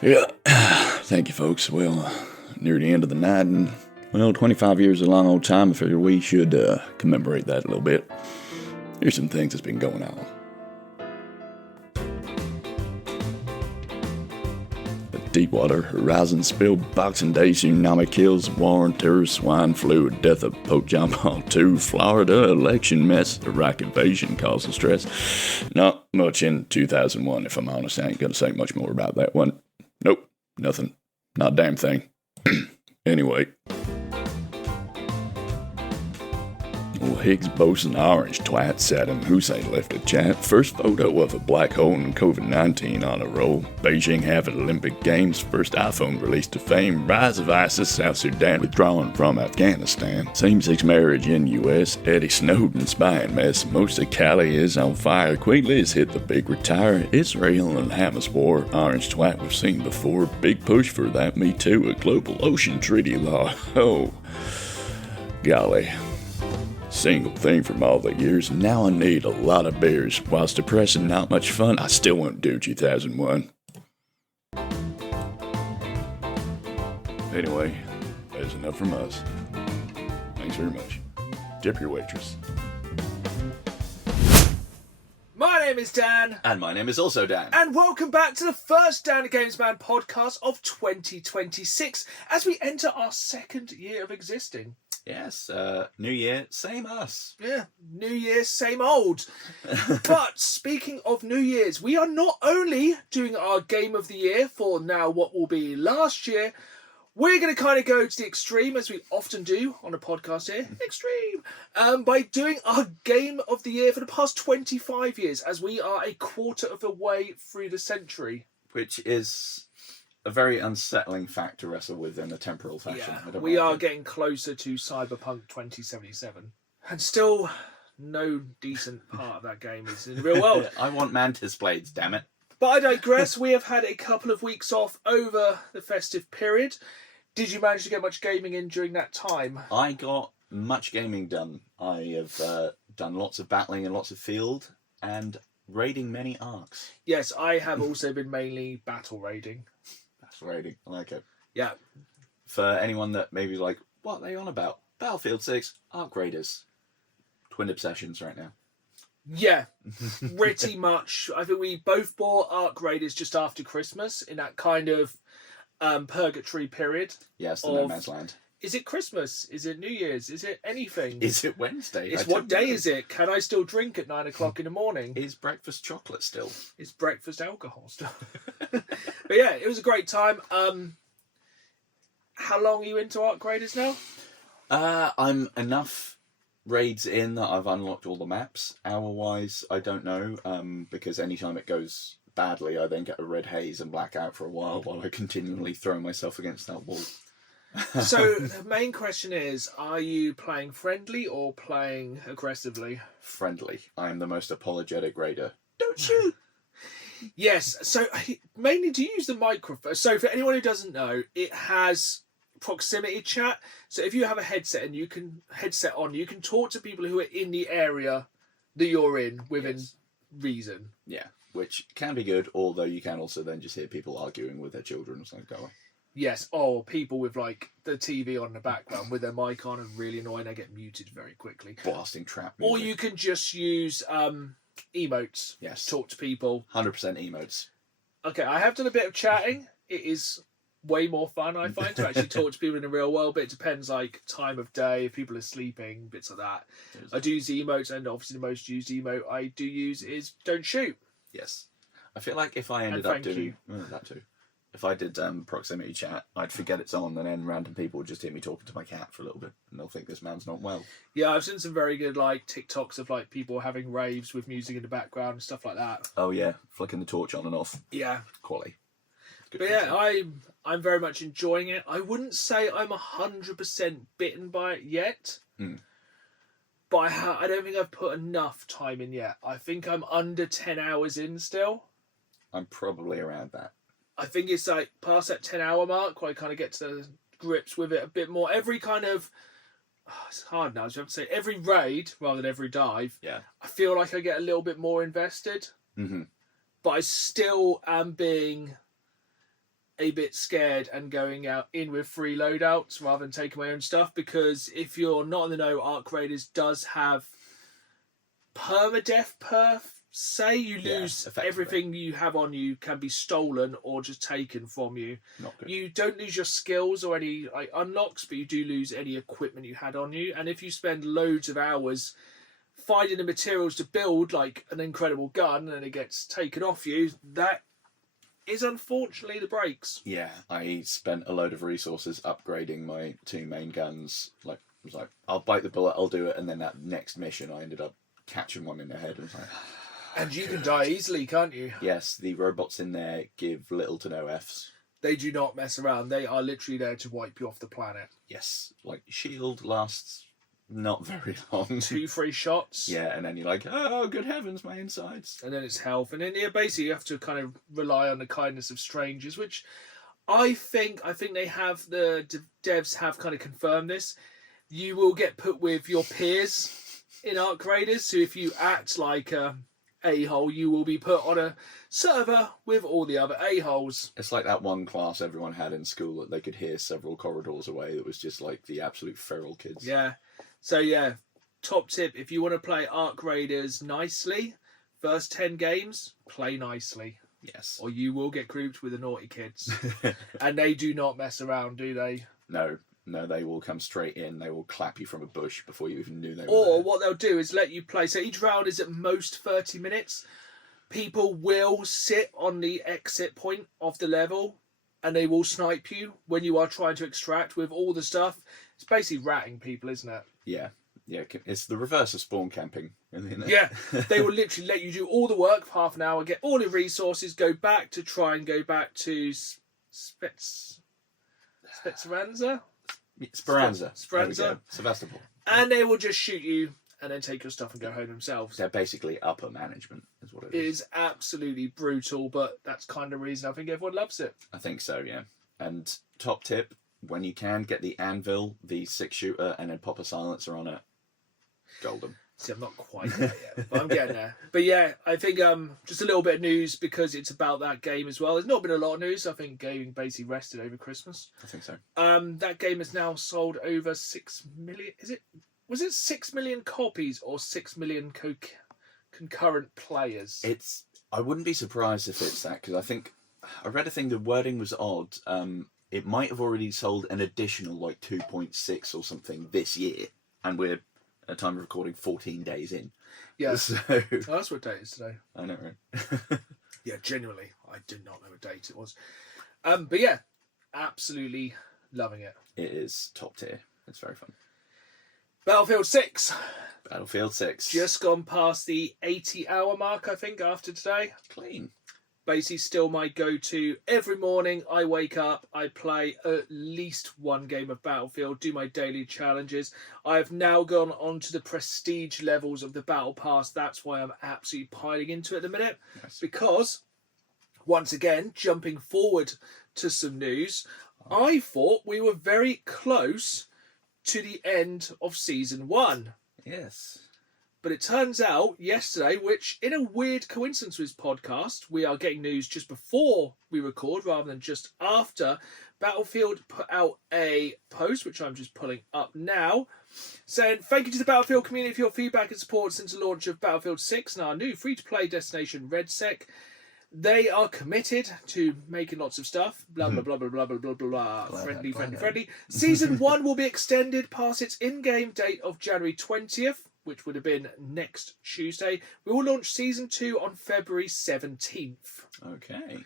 Yeah, thank you, folks. Well, near the end of the night, and 25 years is a long old time. I figure we should commemorate that a little bit. Here's some things that's been going on. The Deepwater Horizon spill, Boxing Day tsunami kills, war and terror, swine flu, death of Pope John Paul II, Florida election mess, Iraq invasion causes stress. Not much in 2001, if I'm honest. I ain't gonna say much more about that one. Nope, nothing. Not a damn thing. Anyway. Old Higgs boasting orange twat Saddam Hussein left a chat. First photo of a black hole in COVID-19 on a roll. Beijing have at Olympic Games. First iPhone released to fame. Rise of ISIS. South Sudan withdrawing from Afghanistan. Same-sex marriage in U.S. Eddie Snowden spying mess. Most of Cali is on fire. Queen Liz hit the big retire. Israel and Hamas war. Orange twat we've seen before. Big push for that Me Too. A global ocean treaty law. Oh, golly. Single thing from all the years, now I need a lot of beers. Whilst depressing, not much fun, I still won't do 2001. Anyway, that's enough from us. Thanks very much. Tip your waitress. My name is Dan. And my name is also Dan. And welcome back to the first Dan the Games Man podcast of 2026 as we enter our second year of existing. Yes, new year, same us. Yeah, new year, same old. But speaking of New Year's, we are not only doing our game of the year for now what will be last year, we're going to kind of go to the extreme, as we often do on a podcast here, extreme, by doing our game of the year for the past 25 years, as we are a quarter of the way through the century. Which is a very unsettling fact to wrestle with in a temporal fashion. Yeah, we are getting closer to Cyberpunk 2077. And still, no decent part of that game is in the real world. I want mantis blades, damn it. But I digress. We have had a couple of weeks off over the festive period. Did you manage to get much gaming in during that time? I got much gaming done. I have done lots of battling and lots of field, and raiding many arcs. Yes, I have also been mainly battle raiding. Raiding. I like it. Yeah. For anyone that maybe is like, what are they on about? Battlefield 6, Arc Raiders. Twin obsessions right now. Yeah, pretty much. I think we both bought Arc Raiders just after Christmas in that kind of purgatory period. Yes, the No Man's Land. Is it Christmas? Is it New Year's? Is it anything? Is it Wednesday? It's what day is it? Can I still drink at 9 o'clock in the morning? Is breakfast chocolate still? Is breakfast alcohol still? But yeah, it was a great time. How long are you into Arc Raiders now? I'm enough raids in that I've unlocked all the maps. Hour-wise, I don't know, because anytime it goes badly, I then get a red haze and black out for a while I continually throw myself against that wall. So the main question is, are you playing friendly or playing aggressively? Friendly. I am the most apologetic raider. Don't shoot! Yes, so mainly do you use the microphone? So for anyone who doesn't know, it has proximity chat. So if you have a headset and you can talk to people who are in the area that you're in within reason. Yeah, which can be good, although you can also then just hear people arguing with their children or something going. Yes, or people with like the TV on in the background with their mic on and really annoying, they get muted very quickly. Blasting trap music. Or you can just use emotes. Yes. Talk to people. 100% emotes. Okay, I have done a bit of chatting. It is way more fun, I find, to actually talk to people in the real world, but it depends, like, time of day, if people are sleeping, bits like that. I do use emotes, and obviously the most used emote I do use is don't shoot. Yes. I feel like if I ended up doing that too. If I did proximity chat, I'd forget it's on, and then random people would just hear me talking to my cat for a little bit, and they'll think this man's not well. Yeah, I've seen some very good like TikToks of like people having raves with music in the background and stuff like that. Oh yeah, flicking the torch on and off. Yeah, quality. Good but yeah, I'm very much enjoying it. I wouldn't say I'm 100% bitten by it yet, but I don't think I've put enough time in yet. I think I'm under 10 hours in still. I'm probably around that. I think it's like past that 10-hour mark where I kind of get to grips with it a bit more. Every kind of, it's hard now, so you have to say every raid rather than every dive. Yeah. I feel like I get a little bit more invested. Mm-hmm. But I still am being a bit scared and going out in with free loadouts rather than taking my own stuff, because if you're not in the know, Arc Raiders does have permadeath per se. You lose everything you have on you can be stolen or just taken from you. Not good. You don't lose your skills or any like unlocks, but you do lose any equipment you had on you. And if you spend loads of hours finding the materials to build like an incredible gun and it gets taken off you, that is unfortunately the breaks. Yeah, I spent a load of resources upgrading my 2 main guns. Like, I was like, I'll bite the bullet, I'll do it, and then that next mission I ended up catching one in the head and was like, and you can die easily, can't you? yes, the robots in there give little to no Fs. They do not mess around. They are literally there to wipe you off the planet. Yes, like shield lasts not very long. 2-3 shots. Yeah, and then you're like, oh, good heavens, my insides. And then it's health. And then basically you have to kind of rely on the kindness of strangers, which I think they have, the devs have kind of confirmed this. You will get put with your peers in Arc Raiders. So if you act like a-hole, you will be put on a server with all the other a-holes. It's like that one class everyone had in school that they could hear several corridors away that was just like the absolute feral kids. Yeah. So yeah, top tip, if you want to play Arc Raiders nicely, first 10 games, play nicely. Yes. Or you will get grouped with the naughty kids. And they do not mess around, do they? No, they will come straight in. They will clap you from a bush before you even knew they were Or there. what they'll do is let you play. So each round is at most 30 minutes. People will sit on the exit point of the level and they will snipe you when you are trying to extract with all the stuff. It's basically ratting people, isn't it? Yeah. It's the reverse of spawn camping. Isn't it? Yeah, they will literally let you do all the work for half an hour, get all the resources, go back to Speranza? Speranza. Sevastopol. And they will just shoot you and then take your stuff and go home themselves. They're basically upper management, is what it is. It is absolutely brutal, but that's kind of the reason I think everyone loves it. I think so, yeah. And top tip, when you can, get the anvil, the 6-shooter, and then pop a silencer on it. Golden. See, I'm not quite there yet, but I'm getting there. But yeah, I think just a little bit of news because it's about that game as well. There's not been a lot of news. I think gaming basically rested over Christmas. I think so. That game has now sold over 6 million. Was it 6 million copies or 6 million concurrent players? I wouldn't be surprised if it's that, because I think I read a thing. The wording was odd. It might have already sold an additional like 2.6 or something this year, and we're at time of recording 14 days in. Yeah. So that's what date it is today. I know, right? Yeah, genuinely, I did not know what date it was. But yeah, absolutely loving it. It is top tier. It's very fun. Battlefield 6. Battlefield 6. Just gone past the 80-hour mark, I think, after today. Clean. Basically still my go-to. Every morning I wake up, I play at least one game of Battlefield, do my daily challenges. I have now gone on to the prestige levels of the Battle Pass. That's why I'm absolutely piling into it at the minute. Nice. Because, once again, jumping forward to some news, I thought we were very close to the end of Season 1. Yes. But it turns out yesterday, which in a weird coincidence with this podcast, we are getting news just before we record rather than just after. Battlefield put out a post, which I'm just pulling up now, saying, thank you to the Battlefield community for your feedback and support since the launch of Battlefield 6 and our new free-to-play destination, RedSec. They are committed to making lots of stuff. Blah, blah, blah, blah, blah, blah, blah, blah. Friendly. Season 1 will be extended past its in-game date of January 20th. Which would have been next Tuesday. We will launch Season 2 on February 17th. Okay.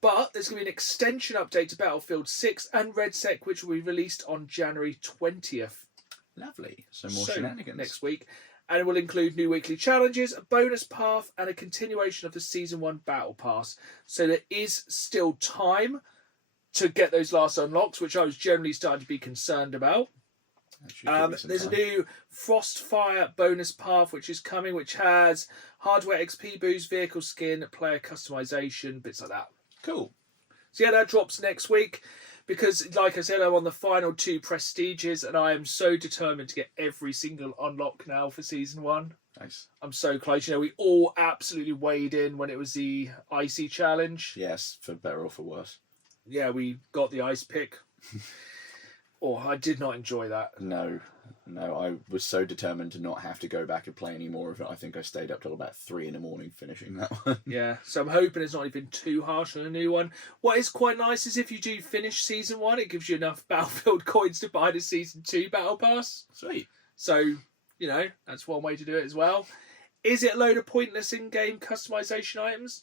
But there's going to be an extension update to Battlefield 6 and RedSec, which will be released on January 20th. Lovely. So more shenanigans. Next week. And it will include new weekly challenges, a bonus path, and a continuation of the Season 1 Battle Pass. So there is still time to get those last unlocks, which I was generally starting to be concerned about. There's a new Frostfire bonus path which is coming, which has hardware XP boost, vehicle skin, player customization, bits like that. Cool. So yeah, that drops next week because, like I said, I'm on the final 2 prestiges and I am so determined to get every single unlock now for Season 1. Nice. I'm so close. You know, we all absolutely weighed in when it was the Icy Challenge. Yes, for better or for worse. yeah, we got the ice pick. Oh, I did not enjoy that. No, I was so determined to not have to go back and play any more of it. I think I stayed up till about 3 a.m. finishing that one. Yeah, so I'm hoping it's not even too harsh on a new one. What is quite nice is if you do finish Season 1, it gives you enough Battlefield coins to buy the Season 2 Battle Pass. Sweet. So, that's one way to do it as well. Is it a load of pointless in-game customization items?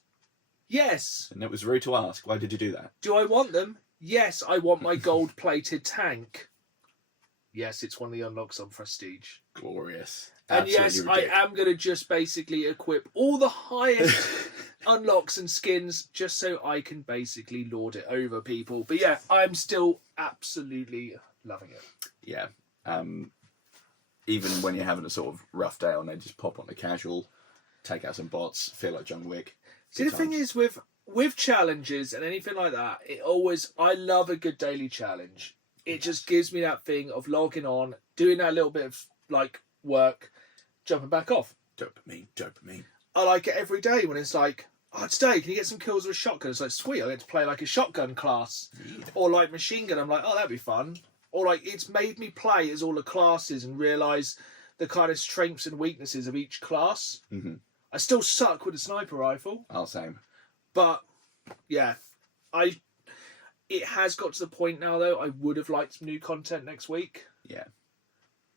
Yes. And it was rude to ask. Why did you do that? Do I want them? Yes, I want my gold-plated tank. Yes, it's one of the unlocks on Prestige. Glorious. And Absolutely yes, ridiculous. I am going to just basically equip all the highest unlocks and skins just so I can basically lord it over people. But yeah, I'm still absolutely loving it. Yeah. Even when you're having a sort of rough day on, they just pop on the casual, take out some bots, feel like John Wick. See, the thing is with challenges and anything like that, I love a good daily challenge. It just gives me that thing of logging on, doing that little bit of like work, jumping back off. Dopamine. I like it every day when it's like, oh, today, can you get some kills with a shotgun? It's like, sweet, I get to play like a shotgun class. Yeah. Or like machine gun. I'm like, oh, that'd be fun. Or like, it's made me play as all the classes and realise the kind of strengths and weaknesses of each class. Mm-hmm. I still suck with a sniper rifle. Oh, same. But, yeah, it has got to the point now, though, I would have liked some new content next week. Yeah.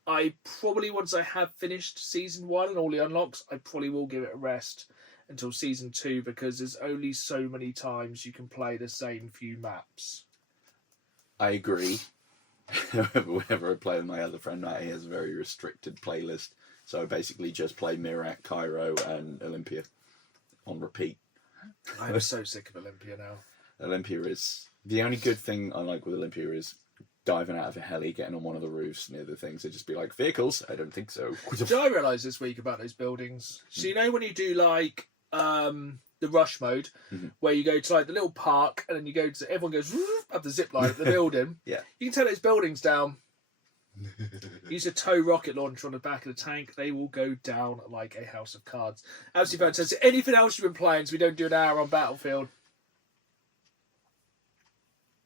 I probably, once I have finished Season 1 and all the unlocks, I probably will give it a rest until Season 2 because there's only so many times you can play the same few maps. I agree. Whenever I play with my other friend, Matt, he has a very restricted playlist. So I basically just play Mirak, Cairo, and Olympia on repeat. I'm so sick of Olympia now. Olympia is... The only good thing I like with Olympia is diving out of a heli, getting on one of the roofs near the things. It'd just be like, vehicles? I don't think so. Did I realise this week about those buildings? So you know when you do like the rush mode, where you go to like the little park and then you go to... Everyone goes up the zip line at the building. Yeah. You can tear those buildings down. Use a tow rocket launcher on the back of the tank. They will go down like a house of cards. Absolutely fantastic. Anything else you've been playing so we don't do an hour on Battlefield?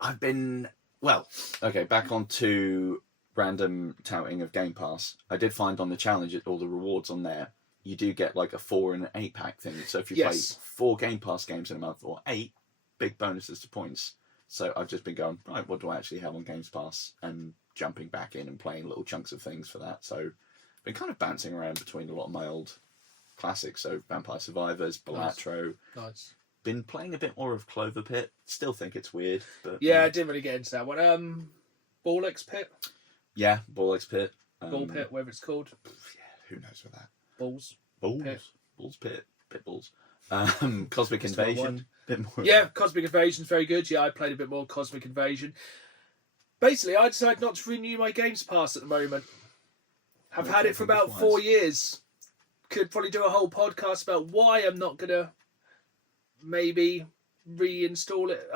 I've been... Well, okay, back on to random touting of Game Pass. I did find on the challenge, all the rewards on there, you do get like a 4 and an 8 pack thing. So if you play 4 Game Pass games in a month or 8, big bonuses to points. So I've just been going, right, what do I actually have on Games Pass? And jumping back in and playing little chunks of things for that. So I've been kind of bouncing around between a lot of my old classics. So Vampire Survivors, Balatro. Nice. Been playing a bit more of Clover Pit. Still think it's weird, but yeah, I didn't really get into that one. Ball X Pit. Yeah, Ball X Pit. Ball Pit, whatever it's called. Yeah, who knows what that. Balls. Pit. Balls Pit. Pit Balls. Cosmic Invasion. Bit more. Yeah, Cosmic Invasion's very good. Yeah, I played a bit more Cosmic Invasion. Basically, I decided not to renew my Games Pass at the moment. I've had it for about 4 years. Could probably do a whole podcast about why I'm not gonna maybe reinstall it,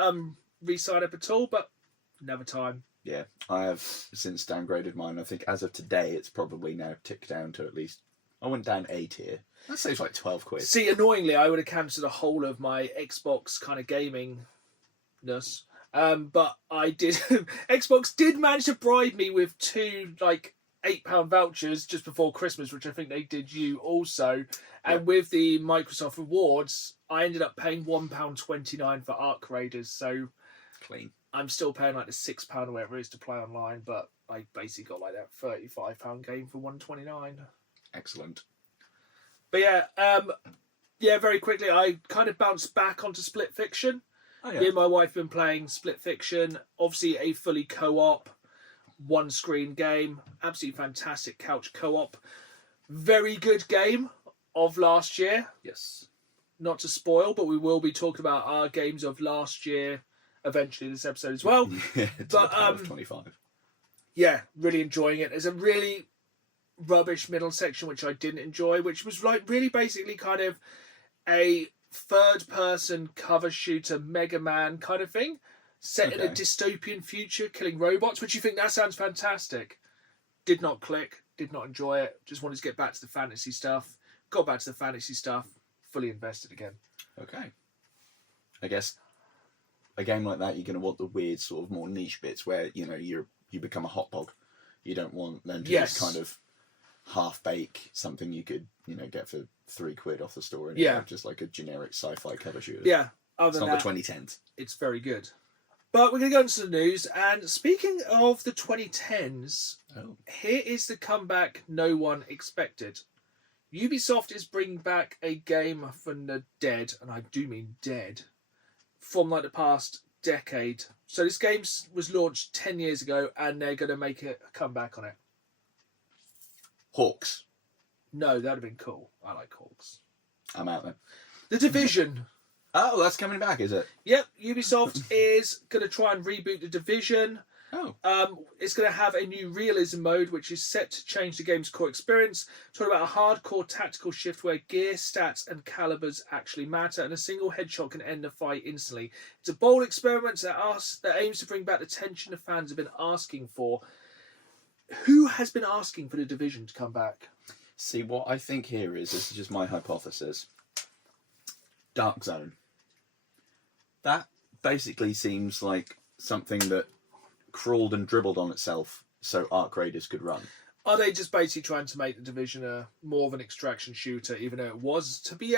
re-sign up at all, but another time. Yeah, I have since downgraded mine. I think as of today, it's probably now ticked down to at least... I went down A tier. That saves like 12 quid. See, annoyingly, I would have cancelled a whole of my Xbox kind of gaming-ness. But I did... Xbox did manage to bribe me with 2, like, £8 vouchers just before Christmas, which I think they did you also. And with the Microsoft rewards, I ended up paying £1.29 for Ark Raiders. So clean. I'm still paying like the £6 or whatever it is to play online, but I basically got like that £35 game for £1.29. Excellent. But yeah, very quickly, I kind of bounced back onto Split Fiction. Oh, yeah. Me and my wife have been playing Split Fiction. Obviously, a fully co-op, one-screen game. Absolutely fantastic couch co-op. Very good game of last year. Yes. Not to spoil, but we will be talking about our games of last year eventually this episode as well. But 25. Yeah, really enjoying it. There's a really rubbish middle section which I didn't enjoy, which was like really basically kind of a third-person cover shooter Mega Man kind of thing, set in a dystopian future, killing robots. Which you think that sounds fantastic? Did not click. Did not enjoy it. Just wanted to get back to the fantasy stuff. Got back to the fantasy stuff. Fully invested again. Okay. I guess a game like that, you're going to want the weird sort of more niche bits where, you know, you become a hot dog. You don't want them to just kind of half bake something you could, you know, get for £3 off the store. And just like a generic sci-fi cover shooter. Yeah. It's not the 2010s. It's very good. But we're going to go into the news. And speaking of the 2010s, here is the comeback no one expected. Ubisoft is bringing back a game from the dead, and I do mean dead, from like the past decade. So this game was launched 10 years ago, and they're going to make a comeback on it. Hawks. No, that would have been cool. I like Hawks. I'm out then. The Division. Oh, that's coming back, is it? Yep, Ubisoft is going to try and reboot The Division. Oh. It's going to have a new realism mode, which is set to change the game's core experience. Talking about a hardcore tactical shift where gear, stats, and calibers actually matter, and a single headshot can end the fight instantly. It's a bold experiment that aims to bring back the tension the fans have been asking for. Who has been asking for The Division to come back? See, what I think here is, this is just my hypothesis, Dark Zone. That basically seems like something that crawled and dribbled on itself so Arc Raiders could run. Are they just basically trying to make The Division more of an extraction shooter, even though it was to be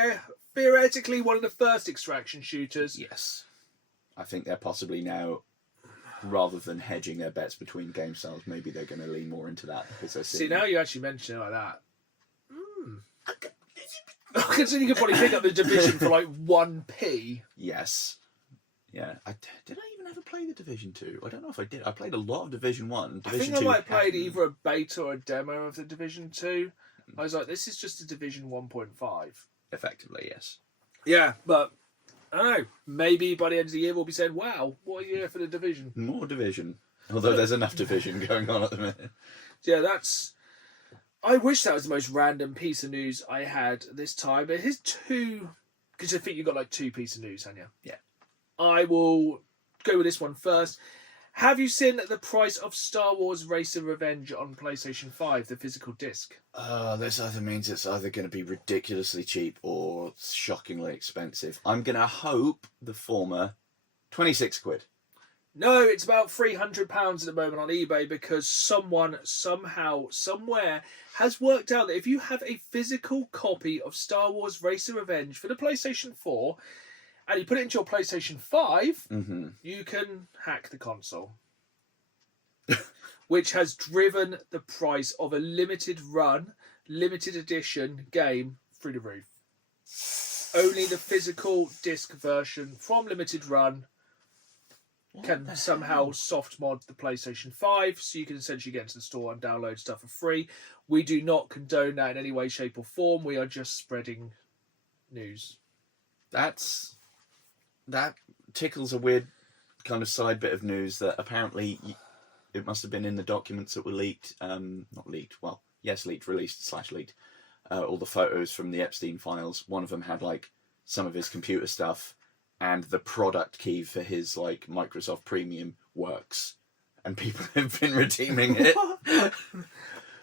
theoretically one of the first extraction shooters? Yes. I think they're possibly now, rather than hedging their bets between game styles, maybe they're going to lean more into that. Because they're See, now you actually mention it like that. Considering you could probably pick up The Division for like 1p. Yes. Yeah. Did I even ever play The Division 2? I don't know if I did. I played a lot of Division 1. Division I think I might have played either a beta or a demo of The Division 2. I was like, this is just a Division 1.5. Effectively, yes. Yeah, but I don't know. Maybe by the end of the year we'll be saying, wow, what a year for The Division. More Division. Although there's enough Division going on at the minute. Yeah, that's... I wish that was the most random piece of news I had this time. But here's two... Because I think you've got like two pieces of news, haven't you? Yeah. I will go with this one first. Have you seen the price of Star Wars Race of Revenge on PlayStation 5, the physical disc? This either means it's either going to be ridiculously cheap or shockingly expensive. I'm going to hope the former. £26. No, it's about £300 at the moment on eBay because someone, somehow, somewhere has worked out that if you have a physical copy of Star Wars Race of Revenge for the PlayStation 4 and you put it into your PlayStation 5, you can hack the console. Which has driven the price of a limited run, limited edition game through the roof. Only the physical disc version from limited run can somehow soft mod the PlayStation 5 so you can essentially get into the store and download stuff for free. We do not condone that in any way, shape or form. We are just spreading news. That tickles a weird kind of side bit of news that apparently it must have been in the documents that were leaked. Not leaked, well, yes, leaked, released / leaked. All the photos from the Epstein files. One of them had like some of his computer stuff and the product key for his like Microsoft Premium works, and people have been redeeming it.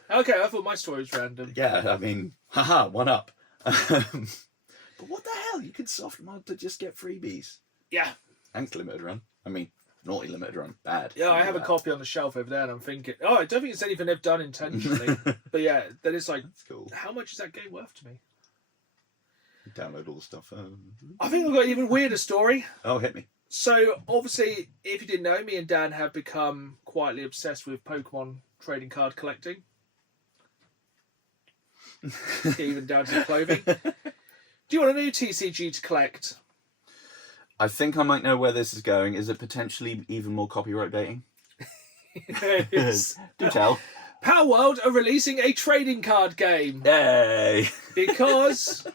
Okay, I thought my story was random. Yeah, I mean, haha, one up. But what the hell? You could soft mod to just get freebies. Yeah. Thanks, Limited Run. I mean, naughty Limited Run, bad. Yeah, I have a copy on the shelf over there, and I'm thinking, I don't think it's anything they've done intentionally. But yeah, then it's like, that's cool. How much is that game worth to me? Download all the stuff. I think I've got an even weirder story. Oh, hit me. So, obviously, if you didn't know, me and Dan have become quietly obsessed with Pokemon trading card collecting. Even down to the clothing. Do you want a new TCG to collect? I think I might know where this is going. Is it potentially even more copyright baiting? Yes. Do tell. Power World are releasing a trading card game. Yay! Because...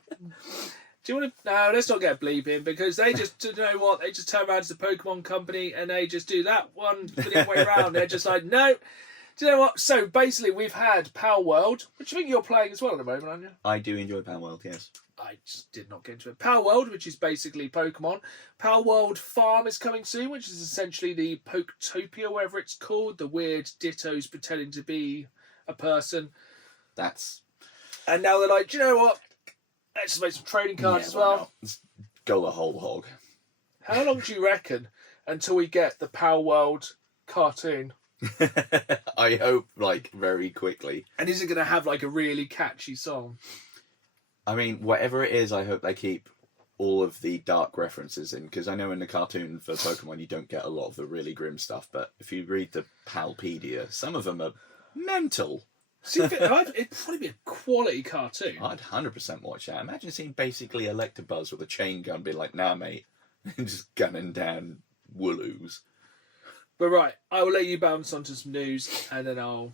Do you want to... No, let's not get bleeping, because they just, you know what, they just turn around to the Pokemon company and they just do that one the other way around. They're just like, no. Do you know what? So, basically, we've had Power World, which I think you're playing as well at the moment, aren't you? I do enjoy Power World, yes. I just did not get into it. Power World, which is basically Pokemon. Power World Farm is coming soon, which is essentially the Poketopia, whatever it's called. The weird dittos pretending to be a person. And now they're like, do you know what? Let's just make some trading cards as well. Let's go the whole hog. How long do you reckon? until we get the Power World cartoon. I hope, like, very quickly. And is it going to have, like, a really catchy song? I mean, whatever it is, I hope they keep all of the dark references in, because I know in the cartoon for Pokemon you don't get a lot of the really grim stuff, but if you read the Palpedia, some of them are mental. See, it'd probably be a quality cartoon. I'd 100% watch that. Imagine seeing basically Electabuzz with a chain gun being like, nah, mate, and just gunning down Wooloos. But right, I will let you bounce onto some news, and then I've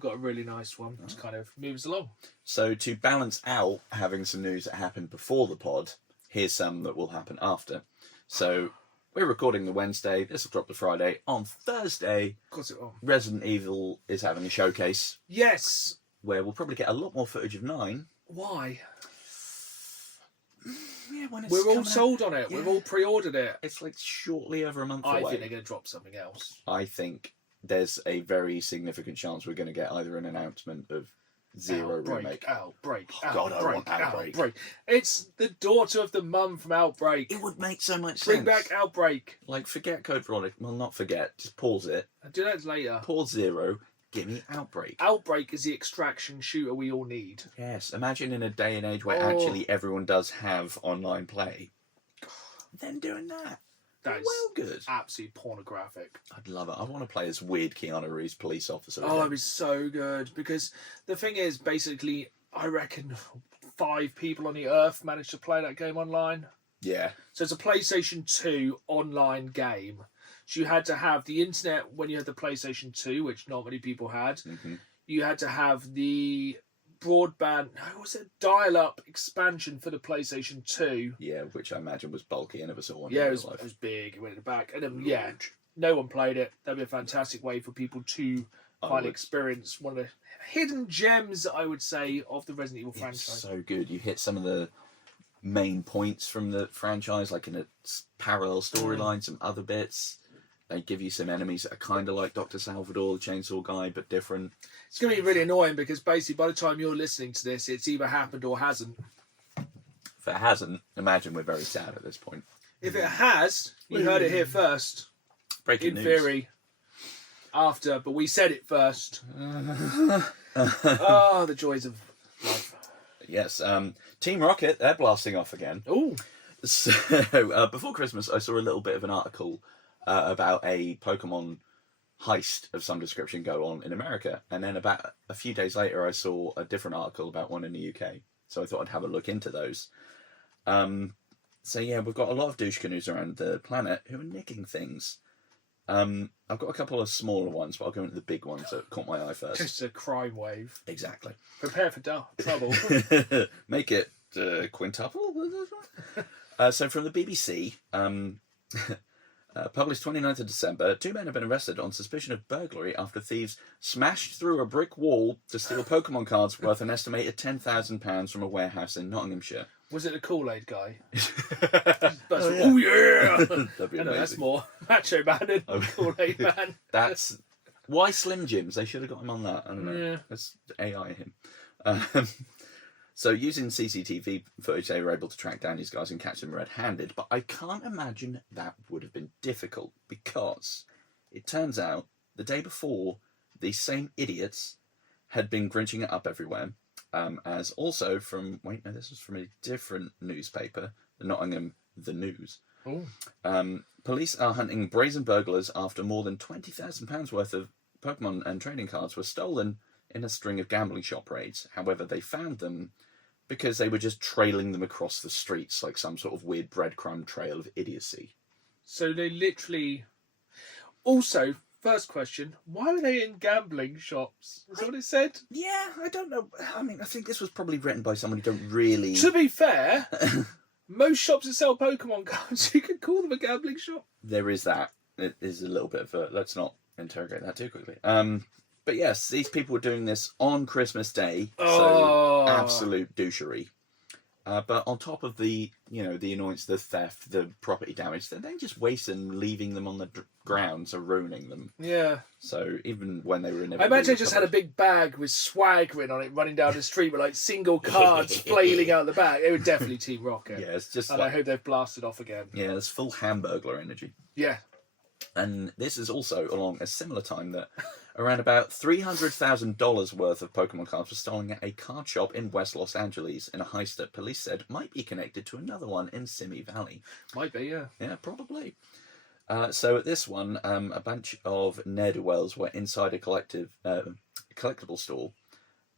got a really nice one which kind of moves along. So to balance out having some news that happened before the pod, here's some that will happen after. So we're recording the Wednesday. This will drop the Friday. On Thursday, Of course it will. Resident Evil is having a showcase Yes. where we'll probably get a lot more footage of 9. Why? Yeah, when We're all sold on it. Yeah. We've all pre-ordered it. It's like shortly over a month I away. think they're going to drop something else. I think there's a very significant chance we're going to get either an announcement of Zero remake. Outbreak. Oh, God, I want Outbreak. It's the daughter of the mum from Outbreak. It would make so much sense. Bring back Outbreak. Like, forget Code Veronica. Well, not forget. Just pause it. I'll do that later. Pause Zero. Give me Outbreak. Outbreak is the extraction shooter we all need. Yes. Imagine in a day and age where actually everyone does have online play. Then doing that. That is well good. absolutely pornographic. I'd love it. I want to play as weird Keanu Reeves police officer. Oh, it'd be so good. Because the thing is, basically, I reckon 5 people on the earth managed to play that game online. Yeah. So it's a PlayStation 2 online game. So you had to have the internet when you had the PlayStation 2, which not many people had. Mm-hmm. You had to have the broadband, dial-up expansion for the PlayStation 2. Yeah, which I imagine was bulky. I never saw one. Yeah, it was big. It went in the back. And then, no one played it. That'd be a fantastic way for people to finally experience one of the hidden gems, I would say, of the Resident Evil franchise. So good. You hit some of the main points from the franchise, like in a parallel storyline, some other bits. They give you some enemies that are kind of like Dr. Salvador, the chainsaw guy, but different. It's going to be really annoying because basically by the time you're listening to this, it's either happened or hasn't. If it hasn't, imagine we're very sad at this point. If it has, you heard it here first. Breaking in news. theory. After, but we said it first. Oh, the joys of life. Yes, Team Rocket, they're blasting off again. Ooh. So, before Christmas, I saw a little bit of an article about a Pokemon heist of some description go on in America. And then about a few days later, I saw a different article about one in the UK. So I thought I'd have a look into those. So yeah, we've got a lot of douche canoes around the planet who are nicking things. I've got a couple of smaller ones, but I'll go into the big ones that caught my eye first. Just a crime wave. Exactly. Prepare for trouble. Make it quintuple. So from the BBC, published 29th of December, 2 men have been arrested on suspicion of burglary after thieves smashed through a brick wall to steal Pokemon cards worth an estimated £10,000 from a warehouse in Nottinghamshire. Was it the Kool-Aid guy? Oh yeah! That'd be amazing. That's more Macho Man and Kool-Aid Man. That's why Slim Jims. They should have got him on that. I don't know. Yeah. Let's AI him. So using CCTV footage, they were able to track down these guys and catch them red-handed. But I can't imagine that would have been difficult because it turns out the day before, these same idiots had been grinching it up everywhere. As also from, this was from a different newspaper, the Nottingham The News. Police are hunting brazen burglars after more than £20,000 worth of Pokemon and trading cards were stolen in a string of gambling shop raids. However, they found them because they were just trailing them across the streets like some sort of weird breadcrumb trail of idiocy. So they literally... Also, first question, why were they in gambling shops? Is that what it said? Yeah, I don't know. I mean, I think this was probably written by someone who don't really... To be fair, most shops that sell Pokemon cards, you could call them a gambling shop. There is that. It is a little bit of a... Let's not interrogate that too quickly. But yes, these people were doing this on Christmas Day, so absolute douchery. But on top of the annoyance, the theft, the property damage, they're then just wasting and leaving them on the ground, so ruining them. Yeah. So even when they were I imagine they just had a big bag with swaggering on it running down the street with like single cards flailing out the back. It would definitely Team Rocket. Yeah, it's just and I hope they've blasted off again. Yeah, it's full Hamburglar energy. Yeah. And this is also along a similar time that around about $300,000 worth of Pokemon cards were stolen at a card shop in West Los Angeles in a heist that police said might be connected to another one in Simi Valley. Might be, yeah. Yeah, probably. So at this one, a bunch of ne'er-do-wells were inside a collectible store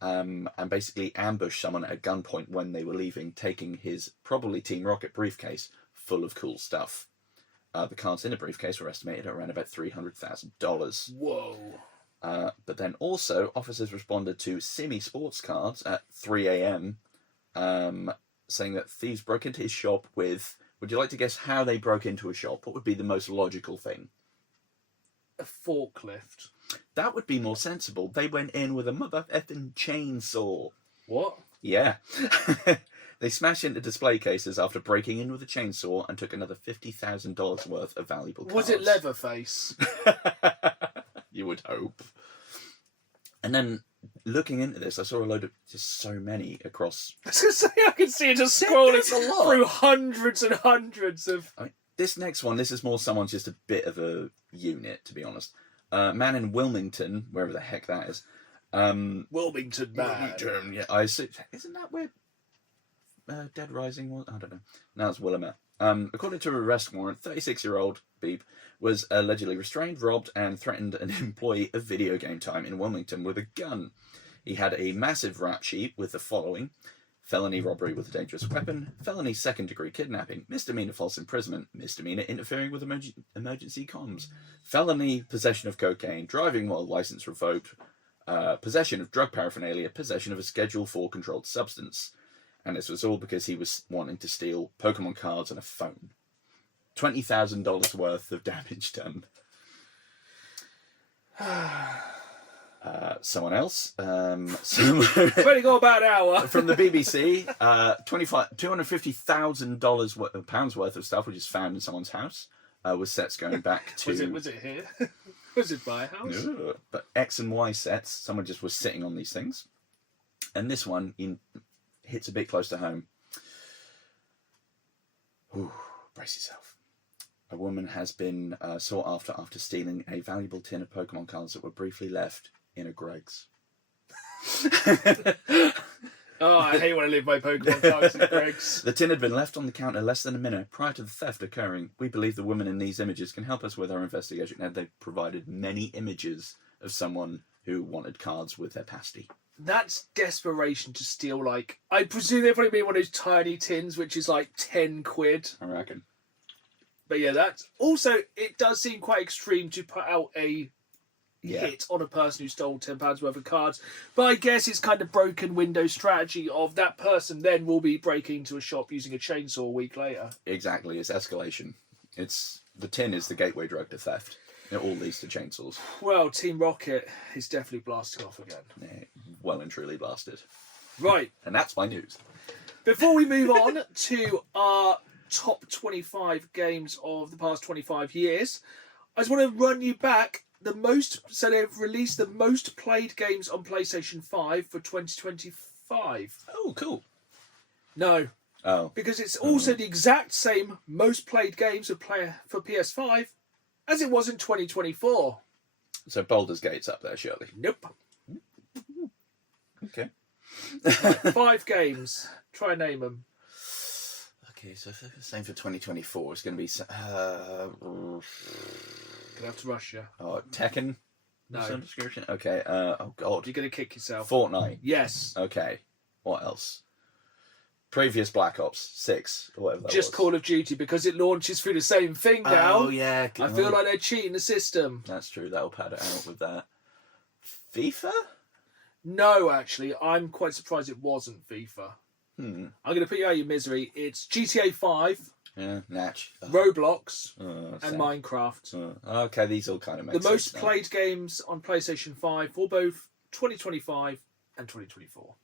and basically ambushed someone at gunpoint when they were leaving, taking his probably Team Rocket briefcase full of cool stuff. The cards in the briefcase were estimated at around about $300,000. Whoa. But then also, officers responded to Simi Sports Cards at 3 a.m., saying that thieves broke into his shop with... Would you like to guess how they broke into a shop? What would be the most logical thing? A forklift. That would be more sensible. They went in with a mother-effing chainsaw. What? Yeah. They smashed into display cases after breaking in with a chainsaw and took another $50,000 worth of valuable cards. Was it Leatherface? You would hope. And then, looking into this, I saw a load of just so many across. I was going to say, I can see it just scrolling through hundreds and hundreds of... I mean, this next one, this is more someone's just a bit of a unit, to be honest. Man in Wilmington, wherever the heck that is. Wilmington man. Yeah, I assume, isn't that where Dead Rising was? I don't know. No, it's Willamette. According to a arrest warrant, 36-year-old Beeb was allegedly restrained, robbed, and threatened an employee of Video Game Time in Wilmington with a gun. He had a massive rap sheet with the following: felony robbery with a dangerous weapon, felony second-degree kidnapping, misdemeanor false imprisonment, misdemeanor interfering with emergency comms, felony possession of cocaine, driving while license revoked, possession of drug paraphernalia, possession of a Schedule 4 controlled substance. And this was all because he was wanting to steal Pokemon cards and a phone. $20,000 worth of damage done. Someone else. Only got about an hour. From the BBC, $250,000 pounds worth of stuff, which is found in someone's house, with sets going back to... Was it here? Was it my house? No, but X and Y sets, someone just was sitting on these things. And this one hits a bit close to home. Ooh, brace yourself. A woman has been sought after stealing a valuable tin of Pokemon cards that were briefly left in a Greg's. Oh, I hate when I leave my Pokemon cards in Greg's. The tin had been left on the counter less than a minute prior to the theft occurring. We believe the woman in these images can help us with our investigation, and they've provided many images of someone who wanted cards with their pasty. That's desperation to steal, like... I presume they've probably made one of those tiny tins, which is like 10 quid. I reckon. But yeah, that's... Also, it does seem quite extreme to put out a hit on a person who stole £10 worth of cards. But I guess it's kind of broken window strategy of that person then will be breaking into a shop using a chainsaw a week later. Exactly, it's escalation. The tin is the gateway drug to theft. It all leads to chainsaws. Well, Team Rocket is definitely blasting off again. Yeah, well and truly blasted. Right. And that's my news. Before we move on to our top 25 games of the past 25 years, I just want to run you back so they've released the most played games on PlayStation 5 for 2025. Oh, cool. No. Oh. Because it's also the exact same most played games for PS5 as it was in 2024. So Baldur's Gate's up there, surely. Nope. Okay. 5 games. Try and name them. Okay, so same for 2024. It's going to be... Gonna have to rush you. Oh, Tekken? No. Some description? Okay, oh God. You're going to kick yourself. Fortnite? Yes. Okay. What else? Previous Black Ops 6, or whatever that Just was. Call of Duty, because it launches through the same thing now. Oh, yeah. I feel like they're cheating the system. That's true. That'll pad it out with that. FIFA? No, actually. I'm quite surprised it wasn't FIFA. I'm going to put you out of your misery. It's GTA 5, Yeah, Natch. Roblox, and and Minecraft. Okay, these all kind of make The sense. most now. played games on PlayStation 5 for both 2025 and 2024.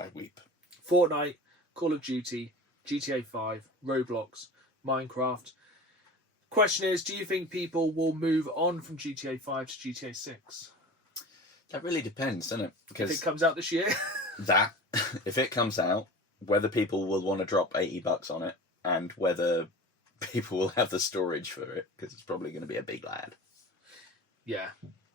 I weep. Fortnite, Call of Duty, GTA 5, Roblox, Minecraft. Question is, do you think people will move on from GTA 5 to GTA 6? That really depends, doesn't it? Because If it comes out this year? if it comes out, whether people will want to drop $80 on it and whether people will have the storage for it, because it's probably going to be a big lad. Yeah.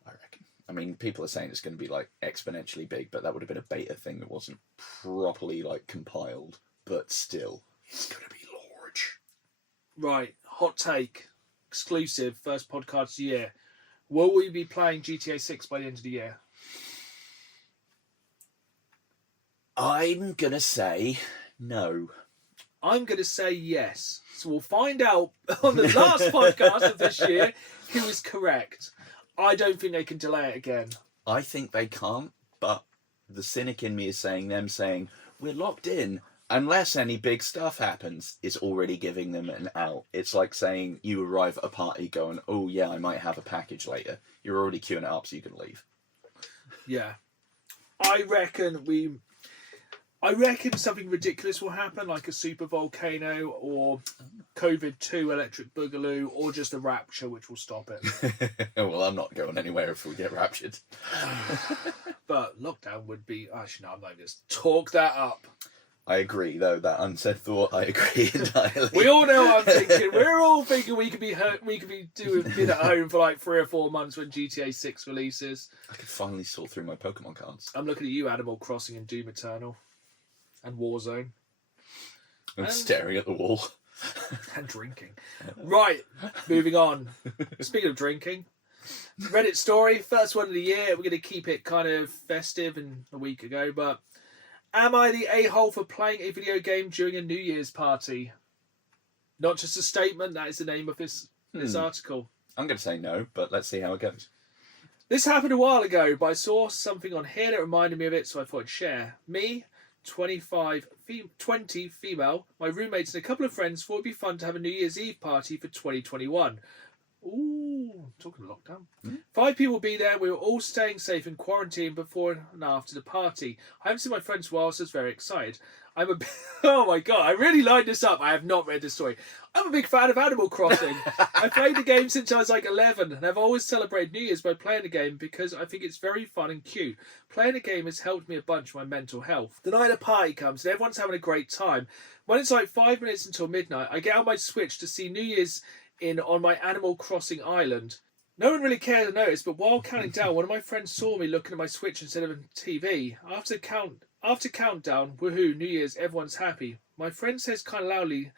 I reckon. I mean, people are saying it's going to be like exponentially big, but that would have been a beta thing that wasn't properly like compiled. But still, it's going to be large. Right. Hot take. Exclusive. First podcast of the year. Will we be playing GTA 6 by the end of the year? I'm going to say no. I'm going to say yes. So we'll find out on the last podcast of this year who is correct. I don't think they can delay it again. I think they can't, but the cynic in me is saying, we're locked in unless any big stuff happens, is already giving them an out. It's like saying you arrive at a party going, oh yeah, I might have a package later. You're already queuing it up so you can leave. Yeah. I reckon something ridiculous will happen, like a super volcano or COVID-2 electric boogaloo or just a rapture, which will stop it. Well, I'm not going anywhere if we get raptured. But lockdown would be... Actually, no, I'm not going to talk that up. I agree, though. That unsaid thought, I agree entirely. We all know what I'm thinking. We're all thinking we could be been at home for like 3 or 4 months when GTA 6 releases. I could finally sort through my Pokemon cards. I'm looking at you, Animal Crossing and Doom Eternal. And Warzone. I'm staring at the wall. And drinking. Right, moving on. Speaking of drinking, Reddit story, first one of the year. We're going to keep it kind of festive and a week ago, but am I the a-hole for playing a video game during a New Year's party? Not just a statement, that is the name of this article. I'm going to say no, but let's see how it goes. This happened a while ago, but I saw something on here that reminded me of it, so I thought I'd share. Me, 20 female, my roommates and a couple of friends thought it'd be fun to have a New Year's Eve party for 2021. Ooh, talking lockdown. 5 people will be there. We were all staying safe in quarantine before and after the party. I haven't seen my friends for a while, so I was very excited. Oh my god, I really lined this up. I have not read this story. I'm a big fan of Animal Crossing. I played the game since I was like 11, and I've always celebrated New Year's by playing the game because I think it's very fun and cute. Playing the game has helped me a bunch with my mental health. The night the party comes and everyone's having a great time. When it's like 5 minutes until midnight, I get out my Switch to see New Year's in on my Animal Crossing island. No one really cared to notice, but while counting down, one of my friends saw me looking at my Switch instead of a TV. After countdown, woohoo, New Year's, everyone's happy. My friend says kind of loudly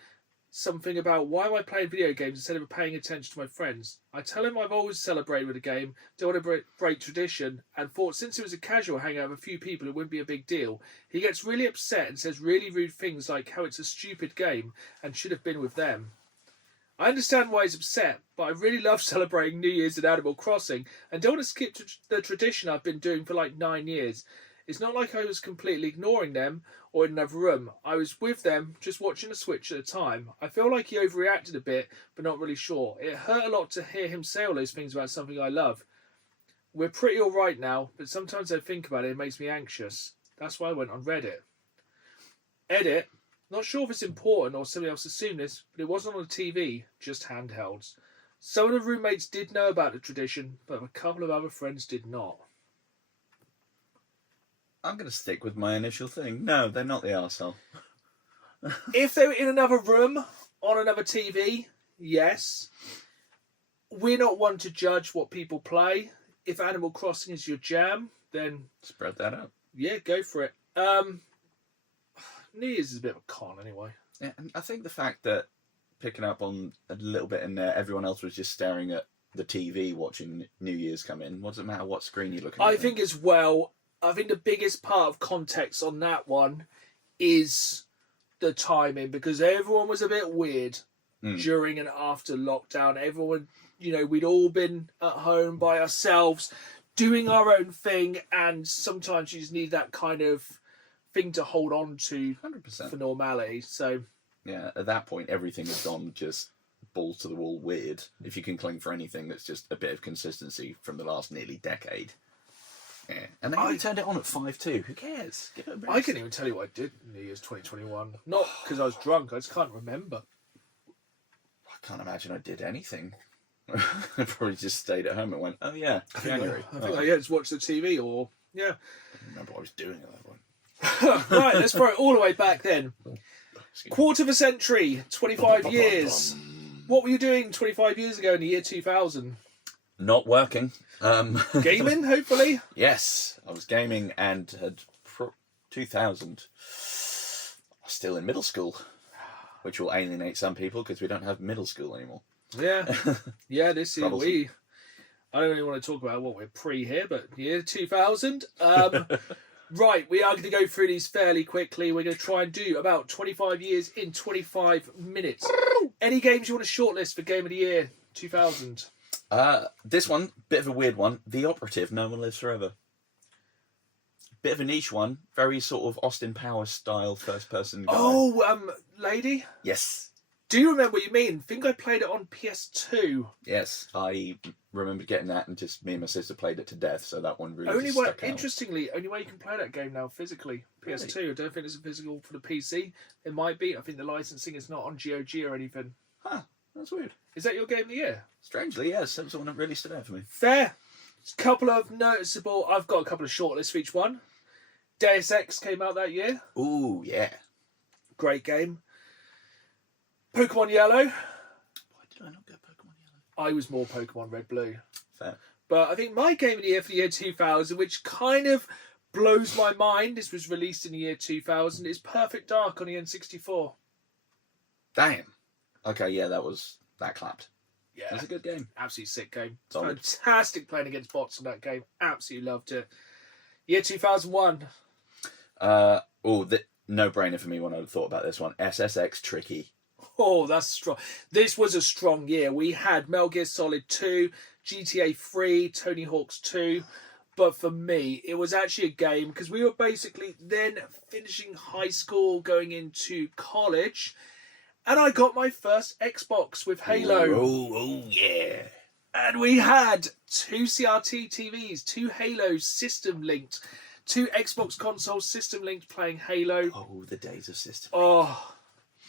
something about why am I playing video games instead of paying attention to my friends. I tell him I've always celebrated with a game, don't want to break tradition, and thought since it was a casual hangout with a few people it wouldn't be a big deal. He gets really upset and says really rude things like how it's a stupid game and should have been with them. I understand why he's upset, but I really love celebrating New Year's in Animal Crossing and don't want to skip the tradition I've been doing for like 9 years. It's not like I was completely ignoring them or in another room. I was with them, just watching the Switch at the time. I feel like he overreacted a bit, but not really sure. It hurt a lot to hear him say all those things about something I love. We're pretty alright now, but sometimes I think about it, it makes me anxious. That's why I went on Reddit. Edit. Not sure if it's important or somebody else assumed this, but it wasn't on the TV, just handhelds. Some of the roommates did know about the tradition, but a couple of other friends did not. I'm going to stick with my initial thing. No, they're not the arsehole. If they were in another room, on another TV, yes. We're not one to judge what people play. If Animal Crossing is your jam, then... Spread that out. Yeah, go for it. New Year's is a bit of a con anyway. Yeah, and I think the fact that, picking up on a little bit in there, everyone else was just staring at the TV watching New Year's come in. What does it matter what screen you're looking at? I think as well... I think the biggest part of context on that one is the timing, because everyone was a bit weird during and after lockdown. Everyone, we'd all been at home by ourselves doing our own thing, and sometimes you just need that kind of thing to hold on to 100%. For normality. So yeah, at that point, everything had gone just balls to the wall weird. If you can cling for anything that's just a bit of consistency from the last nearly decade. Yeah. And they only turned it on at 5.2. Who cares? Give it a I couldn't even tell you what I did in New Year's 2021. Not because I was drunk, I just can't remember. I can't imagine I did anything. I probably just stayed at home and went, oh yeah, January. I think I just watched the TV or, yeah. I don't remember what I was doing at that point. Right, let's throw it all the way back then. Quarter of a century, 25 years. What were you doing 25 years ago in the year 2000? Not working. Gaming, hopefully? Yes, I was gaming and had 2000. I was still in middle school, which will alienate some people because we don't have middle school anymore. Yeah. Yeah, this is we. I don't really want to talk about what we're pre here, but year 2000. Right, we are going to go through these fairly quickly. We're going to try and do about 25 years in 25 minutes. Any games you want to shortlist for Game of the Year 2000? This one, bit of a weird one. The Operative, No One Lives Forever. Bit of a niche one. Very sort of Austin Powers style first person guy. Oh, Lady? Yes. Do you remember what you mean? I think I played it on PS2. Yes, I remember getting that and just me and my sister played it to death, so that one really Only just way, stuck out. interestingly, only way you can play that game now physically. PS2. Really? I don't think it's physical for the PC. It might be. I think the licensing is not on GOG or anything. Huh, that's weird. Is that your Game of the Year? Strangely, yes. That was the one that really stood out for me. Fair. A couple of noticeable... I've got a couple of shortlists for each one. Deus Ex came out that year. Ooh, yeah. Great game. Pokemon Yellow. Why did I not get Pokemon Yellow? I was more Pokemon Red Blue. Fair. But I think my Game of the Year for the year 2000, which kind of blows my mind, this was released in the year 2000, is Perfect Dark on the N64. Damn. Okay, yeah, that clapped. Yeah. That's a good game. Absolutely sick game. Solid. Fantastic playing against bots in that game. Absolutely loved it. Year 2001. No-brainer for me when I thought about this one. SSX Tricky. Oh, that's strong. This was a strong year. We had Metal Gear Solid 2, GTA 3, Tony Hawk's 2. But for me, it was actually a game because we were basically then finishing high school, going into college. And I got my first Xbox with Halo. Oh, yeah. And we had 2 CRT TVs, 2 Halos system linked, 2 Xbox consoles system linked playing Halo. Oh, the days of system. Oh,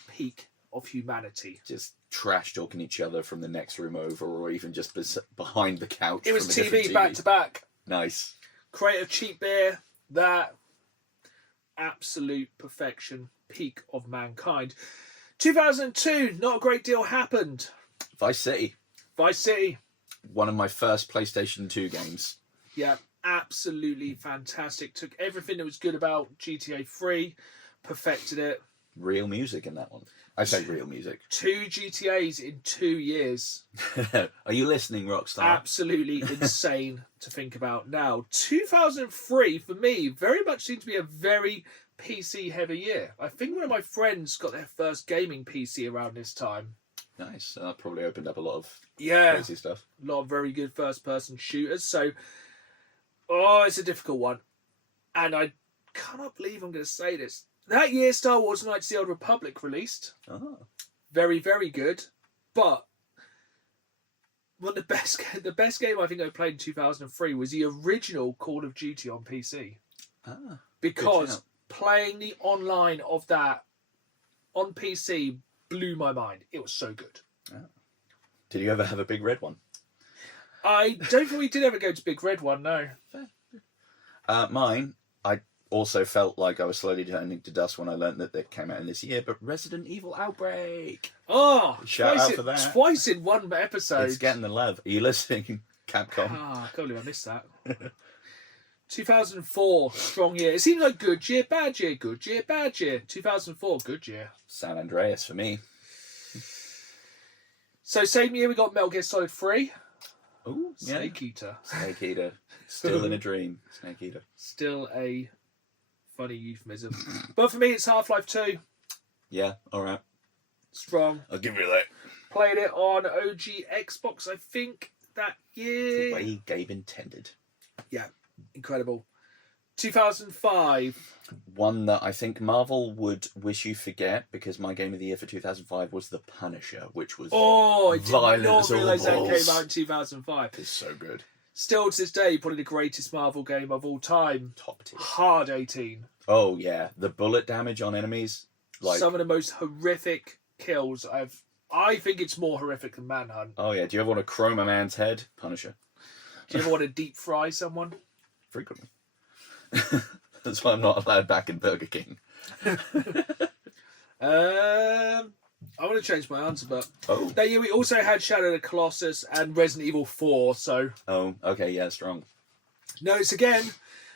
peak of humanity. Just trash talking each other from the next room over, or even just behind the couch. It was from a different TV back to back. Nice. Crate of cheap beer. That absolute perfection. Peak of mankind. 2002, not a great deal happened. Vice City. Vice City. One of my first PlayStation 2 games. Yeah, absolutely fantastic. Took everything that was good about GTA 3, perfected it. Real music in that one. I say real music. 2 GTAs in 2 years. Are you listening, Rockstar? Absolutely insane to think about now. 2003, for me, very much seemed to be a very PC-heavy year. I think one of my friends got their first gaming PC around this time. Nice. So that probably opened up a lot of A crazy stuff. lot of very good first-person shooters. So, it's a difficult one. And I cannot believe I'm going to say this. That year, Star Wars Knights of the Old Republic released. Oh. Very, very good. But one of the best game I think I played in 2003 was the original Call of Duty on PC. Ah. Because playing the online of that on PC blew my mind. It was so good. Oh. Did you ever have a big red one? I don't think we did ever go to Big Red one, no. Mine, I also felt like I was slowly turning to dust when I learned that it came out in this year, but Resident Evil Outbreak. Oh, Shout out for that. Twice in one episode. It's getting the love. Are you listening, Capcom? I can't believe I missed that. 2004, strong year. It seems like good year, bad year, good year, bad year. 2004, good year. San Andreas for me. So same year we got Metal Gear Solid 3. Ooh, yeah. Snake Eater. Snake Eater. Still in a dream. Snake Eater. Still a funny euphemism. But for me, it's Half-Life 2. Yeah, alright. Strong. I'll give you that. Played it on OG Xbox, I think, that year. The way Gabe intended. Yeah, incredible. 2005. One that I think Marvel would wish you forget, because my game of the year for 2005 was The Punisher, which was I did violent not as all realise that balls. came out in 2005. It's so good. Still to this day, probably the greatest Marvel game of all time. Top tier. Hard 18. Oh yeah, the bullet damage on enemies. Like, some of the most horrific kills I think it's more horrific than Manhunt. oh yeah, do you ever want to chrome a man's head? Punisher. Do you ever want to deep fry someone? Frequently. That's why I'm not allowed back in Burger King. I want to change my answer, but Oh. no, yeah, we also had Shadow of the Colossus and Resident Evil 4, so Oh, okay, yeah, strong. no, it's again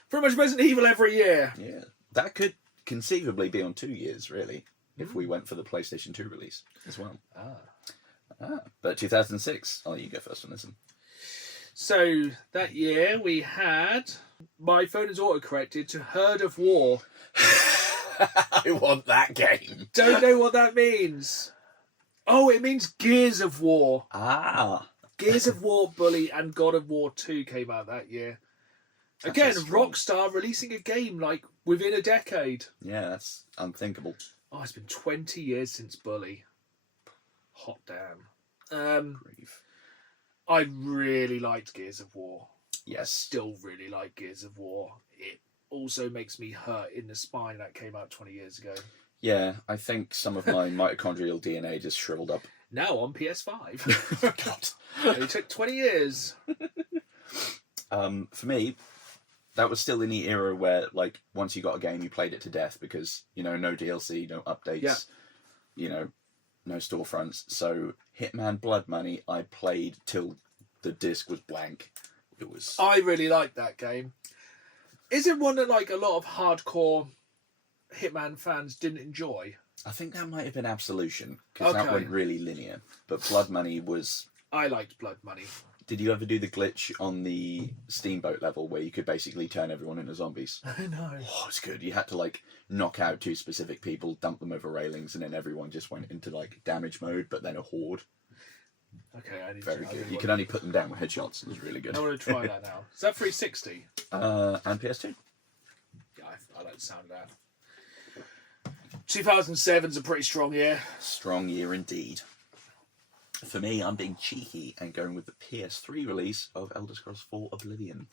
pretty much Resident Evil every year. Yeah, that could conceivably be on 2 years, really, if we went for the PlayStation 2 release as well. But 2006, I'll let you go first on this one. So that year we had my phone is auto-corrected to Herd of War. I want that game. Don't know what that means. Oh, it means Gears of War. Ah. Gears of War, Bully, and God of War 2 came out that year. Again, That's strong. Rockstar releasing a game like within a decade. Yeah, that's unthinkable. Oh, it's been 20 years since Bully. Hot damn. Grief. I really liked Gears of War. Yes. Still really like Gears of War. It also makes me hurt in the spine. That came out 20 years ago. Yeah, I think some of my mitochondrial DNA just shriveled up. Now on PS5. God. It took 20 years. For me, that was still in the era where, like, once you got a game, you played it to death because, you know, no DLC, no updates, Yeah. you know, no storefronts. So, Hitman Blood Money, I played till the disc was blank. It was... I really liked that game. Is it one that like a lot of hardcore Hitman fans didn't enjoy? I think that might have been Absolution, because that Okay. went really linear. But Blood Money was... I liked Blood Money. Did you ever do the glitch on the steamboat level where you could basically turn everyone into zombies? I know. Oh, it's good. You had to, like, knock out 2 specific people, dump them over railings, and then everyone just went into, like, damage mode, but then a horde. Okay, I need Very to. good. You could only put them down with headshots. It was really good. I want to try that now. Is that 360? And PS2. Yeah, I like the sound of that. 2007's a pretty strong year. Strong year indeed. For me, I'm being cheeky and going with the PS3 release of Elder Scrolls 4 Oblivion.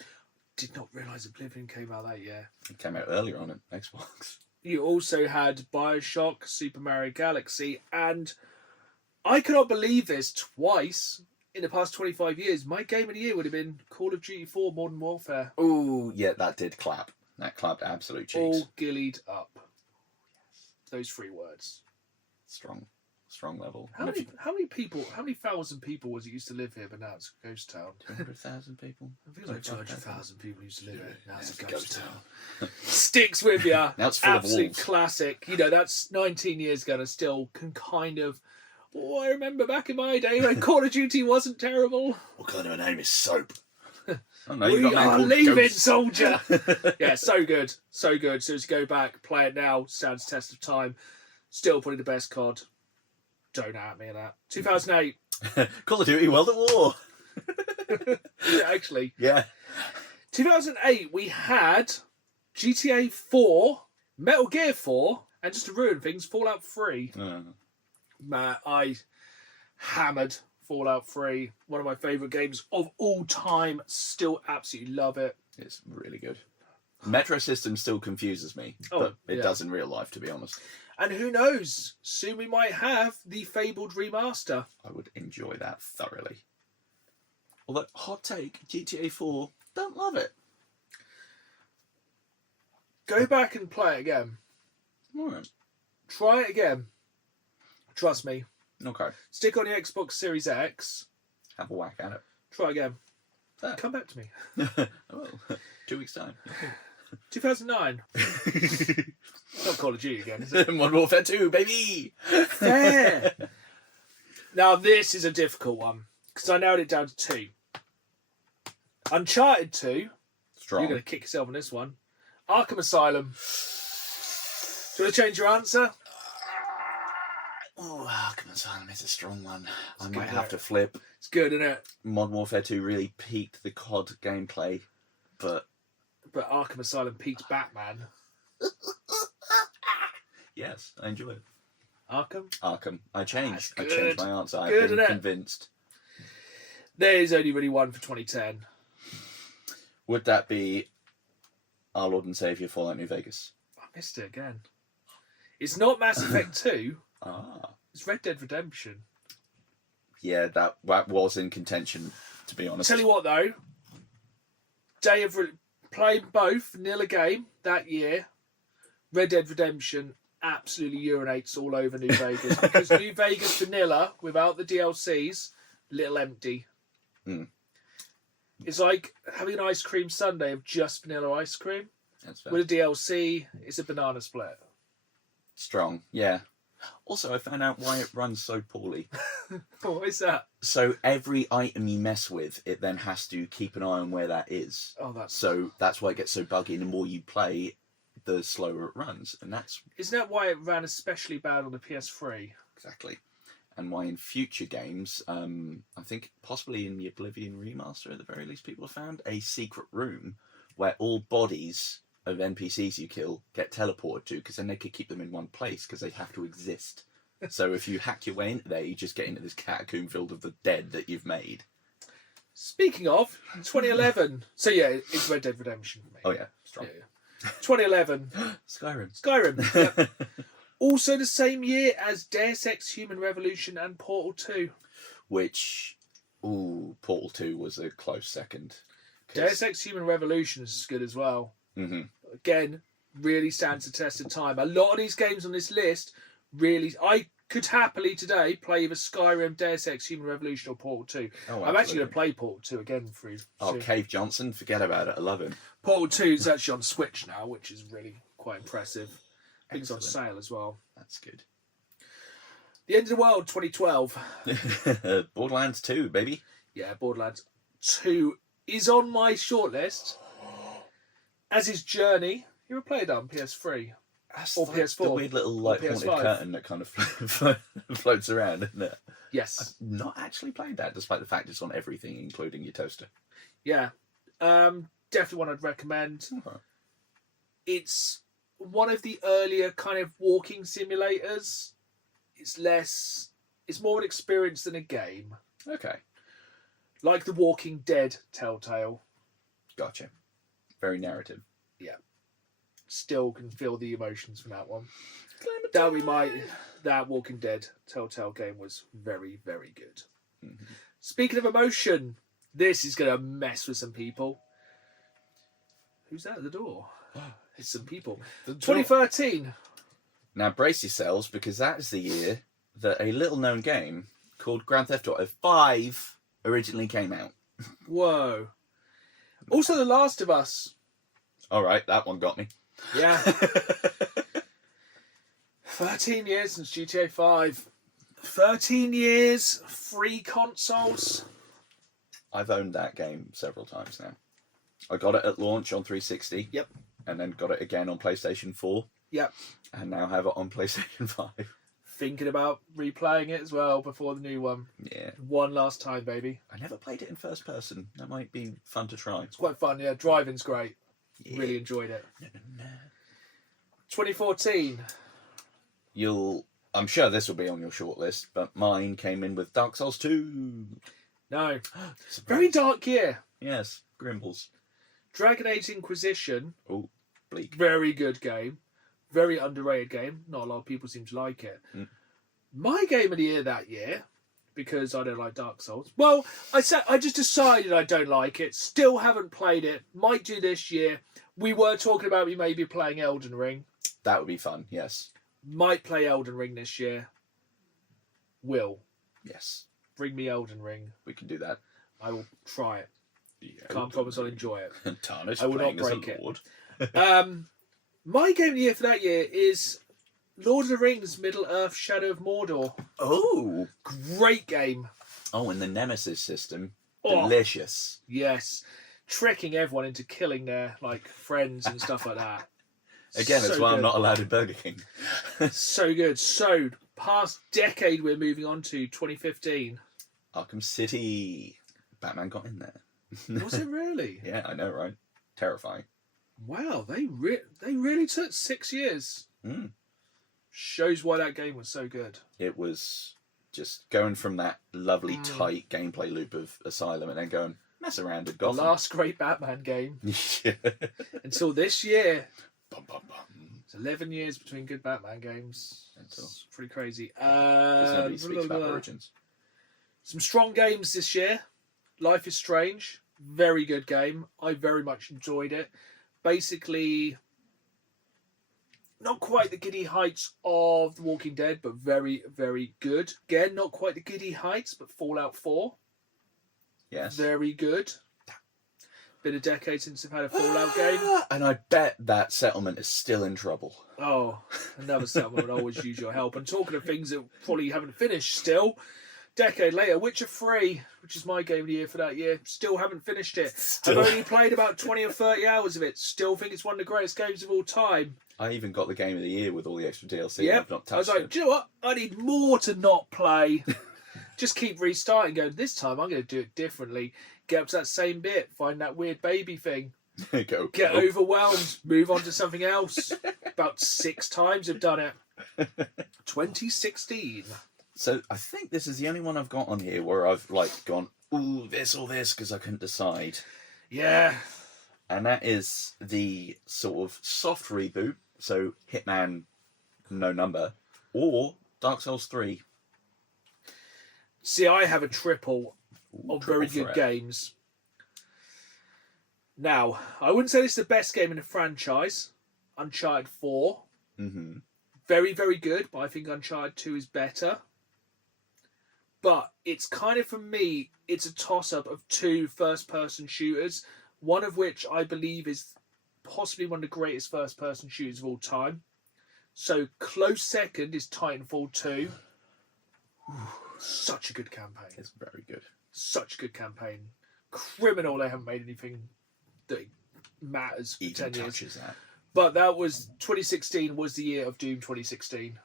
Did not realise Oblivion came out that year. It came out earlier on Xbox. You also had Bioshock, Super Mario Galaxy, and I cannot believe this, twice in the past 25 years, my game of the year would have been Call of Duty 4 Modern Warfare. Oh, yeah, that did clap. That clapped absolute cheeks. All gillied up. Those 3 words. Strong level. How many thousand people was it used to live here, but now it's a ghost town? 200,000 people? It feels like 200,000 people used to live here. Now it's a it's ghost town. Sticks with you. Now it's full of Absolute wolves. classic. You know, that's 19 years ago and I still can kind of... Oh, I remember back in my day when Call of Duty wasn't terrible. What kind of a name is Soap? Oh, no, We you've got a man are called leaving, Ghost. soldier. Yeah, so good. So good. So as you go back, play it now, stands the test of time. Still probably the best COD. Don't at me on that. 2008. Call of Duty World at War. Yeah, actually. Yeah. 2008, we had GTA 4, Metal Gear 4, and just to ruin things, Fallout 3. Man, I hammered Fallout 3. One of my favourite games of all time. Still absolutely love it. It's really good. Metro system still confuses me, but it yeah. does in real life, to be honest. And who knows, soon we might have the fabled remaster. I would enjoy that thoroughly. Although, hot take, GTA 4, don't love it. Go back and play it again. Alright. Try it again. Trust me. Okay. Stick on your Xbox Series X. Have a whack at it. Try again. Fair. Come back to me. Oh, 2 weeks' time. 2009. Not Call of Duty again, is it? Modern Warfare 2, baby! Fair. Now this is a difficult one because I narrowed it down to 2. Uncharted 2. Strong. You're going to kick yourself on this one. Arkham Asylum. Do you want to change your answer? Oh, Arkham Asylum is a strong one. I good, might have right? to flip. It's good, isn't it? Modern Warfare 2 really peaked the COD gameplay, but Arkham Asylum peaked Batman. yes, I enjoy it. Arkham. I changed. That's I changed good. my answer. Good, I've been innit? convinced. There is only really one for 2010. Would that be Our Lord and Saviour Fallout New Vegas? I missed it again. It's not Mass Effect 2. Ah. It's Red Dead Redemption. Yeah, that was in contention, to be honest. Tell you what, though. Playing both, vanilla game that year. Red Dead Redemption absolutely urinates all over New Vegas. Because New Vegas vanilla, without the DLCs, little empty. Mm. It's like having an ice cream sundae of just vanilla ice cream. That's fair. With a DLC, it's a banana split. Strong, yeah. Also, I found out why it runs so poorly. What is that? So every item you mess with, it then has to keep an eye on where that is. Oh, that's... So that's why it gets so buggy, and the more you play, the slower it runs. And that's... Isn't that why it ran especially bad on the PS3? Exactly. And why in future games, I think possibly in the Oblivion remaster at the very least, people have found a secret room where all bodies of NPCs you kill get teleported to, because then they could keep them in one place because they have to exist. So if you hack your way into there, you just get into this catacomb filled with the dead that you've made. Speaking of, 2011. So yeah, it's Red Dead Redemption for me. Oh yeah, strong. Yeah. 2011. Skyrim. Yep. Also the same year as Deus Ex Human Revolution and Portal 2. Which, Portal 2 was a close second. Deus Ex Human Revolution is good as well. Mm-hmm. Again, really stands the test of time. A lot of these games on this list, really, I could happily today play either Skyrim, Deus Ex Human Revolution or Portal 2. Oh, I'm actually going to play Portal 2 again through. Oh, Cave Johnson, forget about it. I love him. Portal 2 is actually on Switch now, which is really quite impressive. I think it's on sale as well. That's good. The End of the World 2012. Borderlands 2, baby. Yeah, Borderlands 2 is on my shortlist. As is Journey. You ever played that on PS3? That's or like PS4? the weird little haunted PS5. curtain that kind of floats around, isn't it? Yes. I've not actually played that, despite the fact it's on everything, including your toaster. Yeah. Definitely one I'd recommend. Okay. It's one of the earlier kind of walking simulators. It's more an experience than a game. Okay. Like The Walking Dead Telltale. Gotcha. Very narrative. Yeah. Still can feel the emotions from that one. Clementine. That Walking Dead Telltale game was very, very good. Mm-hmm. Speaking of emotion, this is going to mess with some people. Who's that at the door? It's some people. 2013. Now brace yourselves, because that is the year that a little-known game called Grand Theft Auto 5 originally came out. Whoa. Also, The Last of Us. All right, that one got me. Yeah. 13 years since GTA 5. 13 years, free consoles. I've owned that game several times now. I got it at launch on 360. Yep. And then got it again on PlayStation 4. Yep. And now have it on PlayStation 5. Thinking about replaying it as well before the new one. Yeah. One last time, baby. I never played it in first person. That might be fun to try. It's quite fun, yeah. Driving's great. Yeah. Really enjoyed it. No. 2014. I'm sure this will be on your shortlist, but mine came in with Dark Souls 2. No. Surprise. Very dark year. Yes, Grimbles. Dragon Age Inquisition. Oh, bleak. Very good game. Very underrated game. Not a lot of people seem to like it. Mm. My game of the year that year, because I don't like Dark Souls. Well, I just decided I don't like it. Still haven't played it. Might do this year. We were talking about me maybe playing Elden Ring. That would be fun, yes. Might play Elden Ring this year. Will. Yes, Bring me Elden Ring. we can do that. I will try it. Can't promise I'll enjoy it. Tarnish I will not playing as a break it. lord. My game of the year for that year is Lord of the Rings Middle-earth Shadow of Mordor. Oh! Great game. Oh, and the Nemesis system. Oh. Delicious. Yes. Tricking everyone into killing their friends and stuff like that. Again, that's So why I'm good. not allowed in Burger King. So good. So, past decade we're moving on to 2015. Arkham City. Batman got in there. Was it really? Yeah, I know, right? Terrifying. Wow, they really took 6 years. Mm. Shows why that game was so good. It was just going from that lovely tight gameplay loop of Asylum and then going, Mess around with The Gotham. last great Batman game. Yeah. Until this year. Bum, bum, bum. It's 11 years between good Batman games. It's pretty crazy. Because nobody speaks about Origins. Some strong games this year. Life is Strange. Very good game. I very much enjoyed it. Basically, not quite the giddy heights of The Walking Dead, but very, very good. Again, not quite the giddy heights, but Fallout 4. Yes. Very good. Been a decade since I've had a Fallout game. And I bet that settlement is still in trouble. Oh, another settlement would always use your help. And talking of things that probably haven't finished still, decade later, Witcher 3, which is my game of the year for that year, still haven't finished it. Still. I've only played about 20 or 30 hours of it. Still think it's one of the greatest games of all time. I even got the game of the year with all the extra DLC. Yep. I've not I was touched like, it. do you know what? I need more to not play. Just keep restarting, going, this time I'm going to do it differently. Get up to that same bit, find that weird baby thing. Go. Get overwhelmed, move on to something else. About 6 times I've done it. 2016. So I think this is the only one I've got on here where I've like gone, ooh, this or this, because I couldn't decide. Yeah. And that is the sort of soft reboot, so Hitman No Number, or Dark Souls 3. See, I have a triple of very triple good threat. games. Now, I wouldn't say this is the best game in the franchise. Uncharted 4. Mm-hmm. Very, very good, but I think Uncharted 2 is better. But it's kind of, for me, it's a toss-up of 2 first-person shooters, one of which I believe is possibly one of the greatest first-person shooters of all time. So, close second is Titanfall 2. Such a good campaign. It's very good. Such a good campaign. Criminal they haven't made anything that matters for Even 10 years. touches that. But that was 2016 was the year of Doom 2016.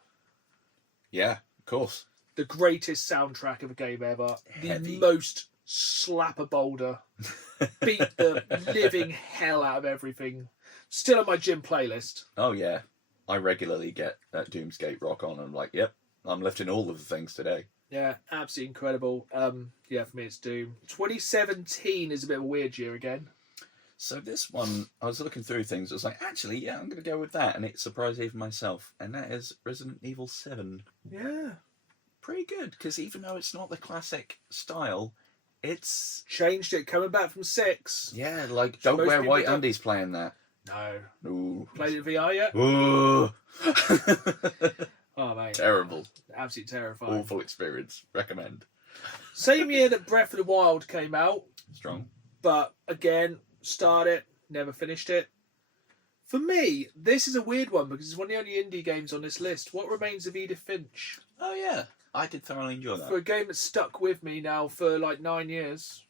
Yeah, of course. The greatest soundtrack of a game ever. Heavy. The most slapper boulder. Beat the living hell out of everything. Still on my gym playlist. Oh, yeah. I regularly get that Doomsgate rock on and I'm like, yep, I'm lifting all of the things today. Yeah, absolutely incredible. Yeah, for me it's Doom. 2017 is a bit of a weird year again. So this one, I was looking through things. I was like, actually, yeah, I'm going to go with that. And it surprised even myself. And that is Resident Evil 7. Yeah. Pretty good, because even though it's not the classic style, it's... Changed it, coming back from 6. Yeah, like, don't Most wear people white don't- undies playing that. No. Ooh. Played it VR yet? Ooh. Oh, mate. Terrible. Absolutely terrifying. Awful experience. Recommend. Same year that Breath of the Wild came out, Strong. but again, started, never finished it. For me, this is a weird one because it's one of the only indie games on this list. What Remains of Edith Finch? Oh, yeah. I did thoroughly enjoy that. For a game that's stuck with me now for like 9 years.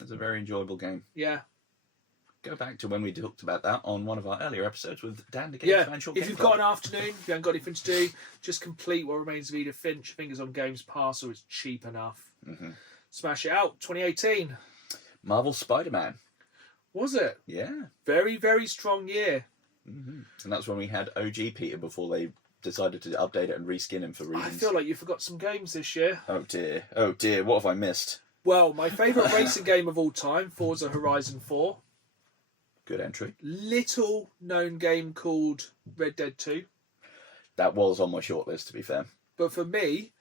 It's a very enjoyable game. Yeah. Go back to when we talked about that on one of our earlier episodes with Dan the Games Yeah. Fan Short If Game you've Club. got an afternoon, if you haven't got anything to do, just complete What Remains of Edith Finch. I think it's on Games Pass, so it's cheap enough. Mm-hmm. Smash it out. 2018. Marvel Spider-Man. Was it? Yeah. Very, very strong year. Mm-hmm. And that's when we had OG Peter before they decided to update it and reskin him for reasons. I feel like you forgot some games this year. Oh dear. Oh dear. What have I missed? Well, my favourite racing game of all time, Forza Horizon 4. Good entry. Little known game called Red Dead 2. That was on my shortlist, to be fair. But for me,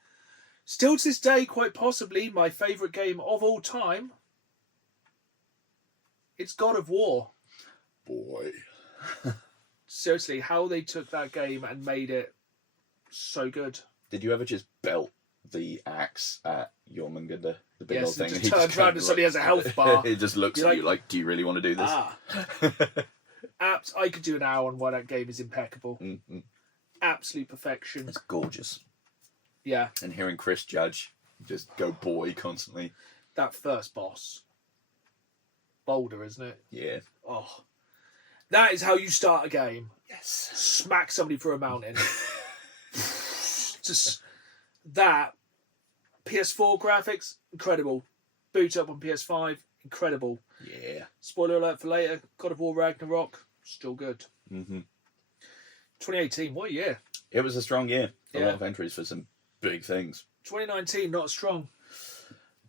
still to this day, quite possibly my favourite game of all time, it's God of War. Boy. Seriously, how they took that game and made it so good. Did you ever just belt the axe at Jormungandr, the big Yes, old thing? and and just he turns kind around of and suddenly has a health bar. He just looks You're at you like, do you really want to do this? I could do an hour on why that game is impeccable. Mm-hmm. Absolute perfection. It's gorgeous. Yeah, And hearing Chris Judge just go boy constantly. that first boss. Boulder, isn't it? Yeah. Oh. That is how you start a game. Yes. Smack somebody through a mountain. Just that. PS4 graphics, incredible. Boot up on PS5, incredible. Yeah. Spoiler alert for later, God of War Ragnarok, still good. Mm-hmm. 2018, what a year. It was a strong year. A Yeah. lot of entries for some big things. 2019, not as strong.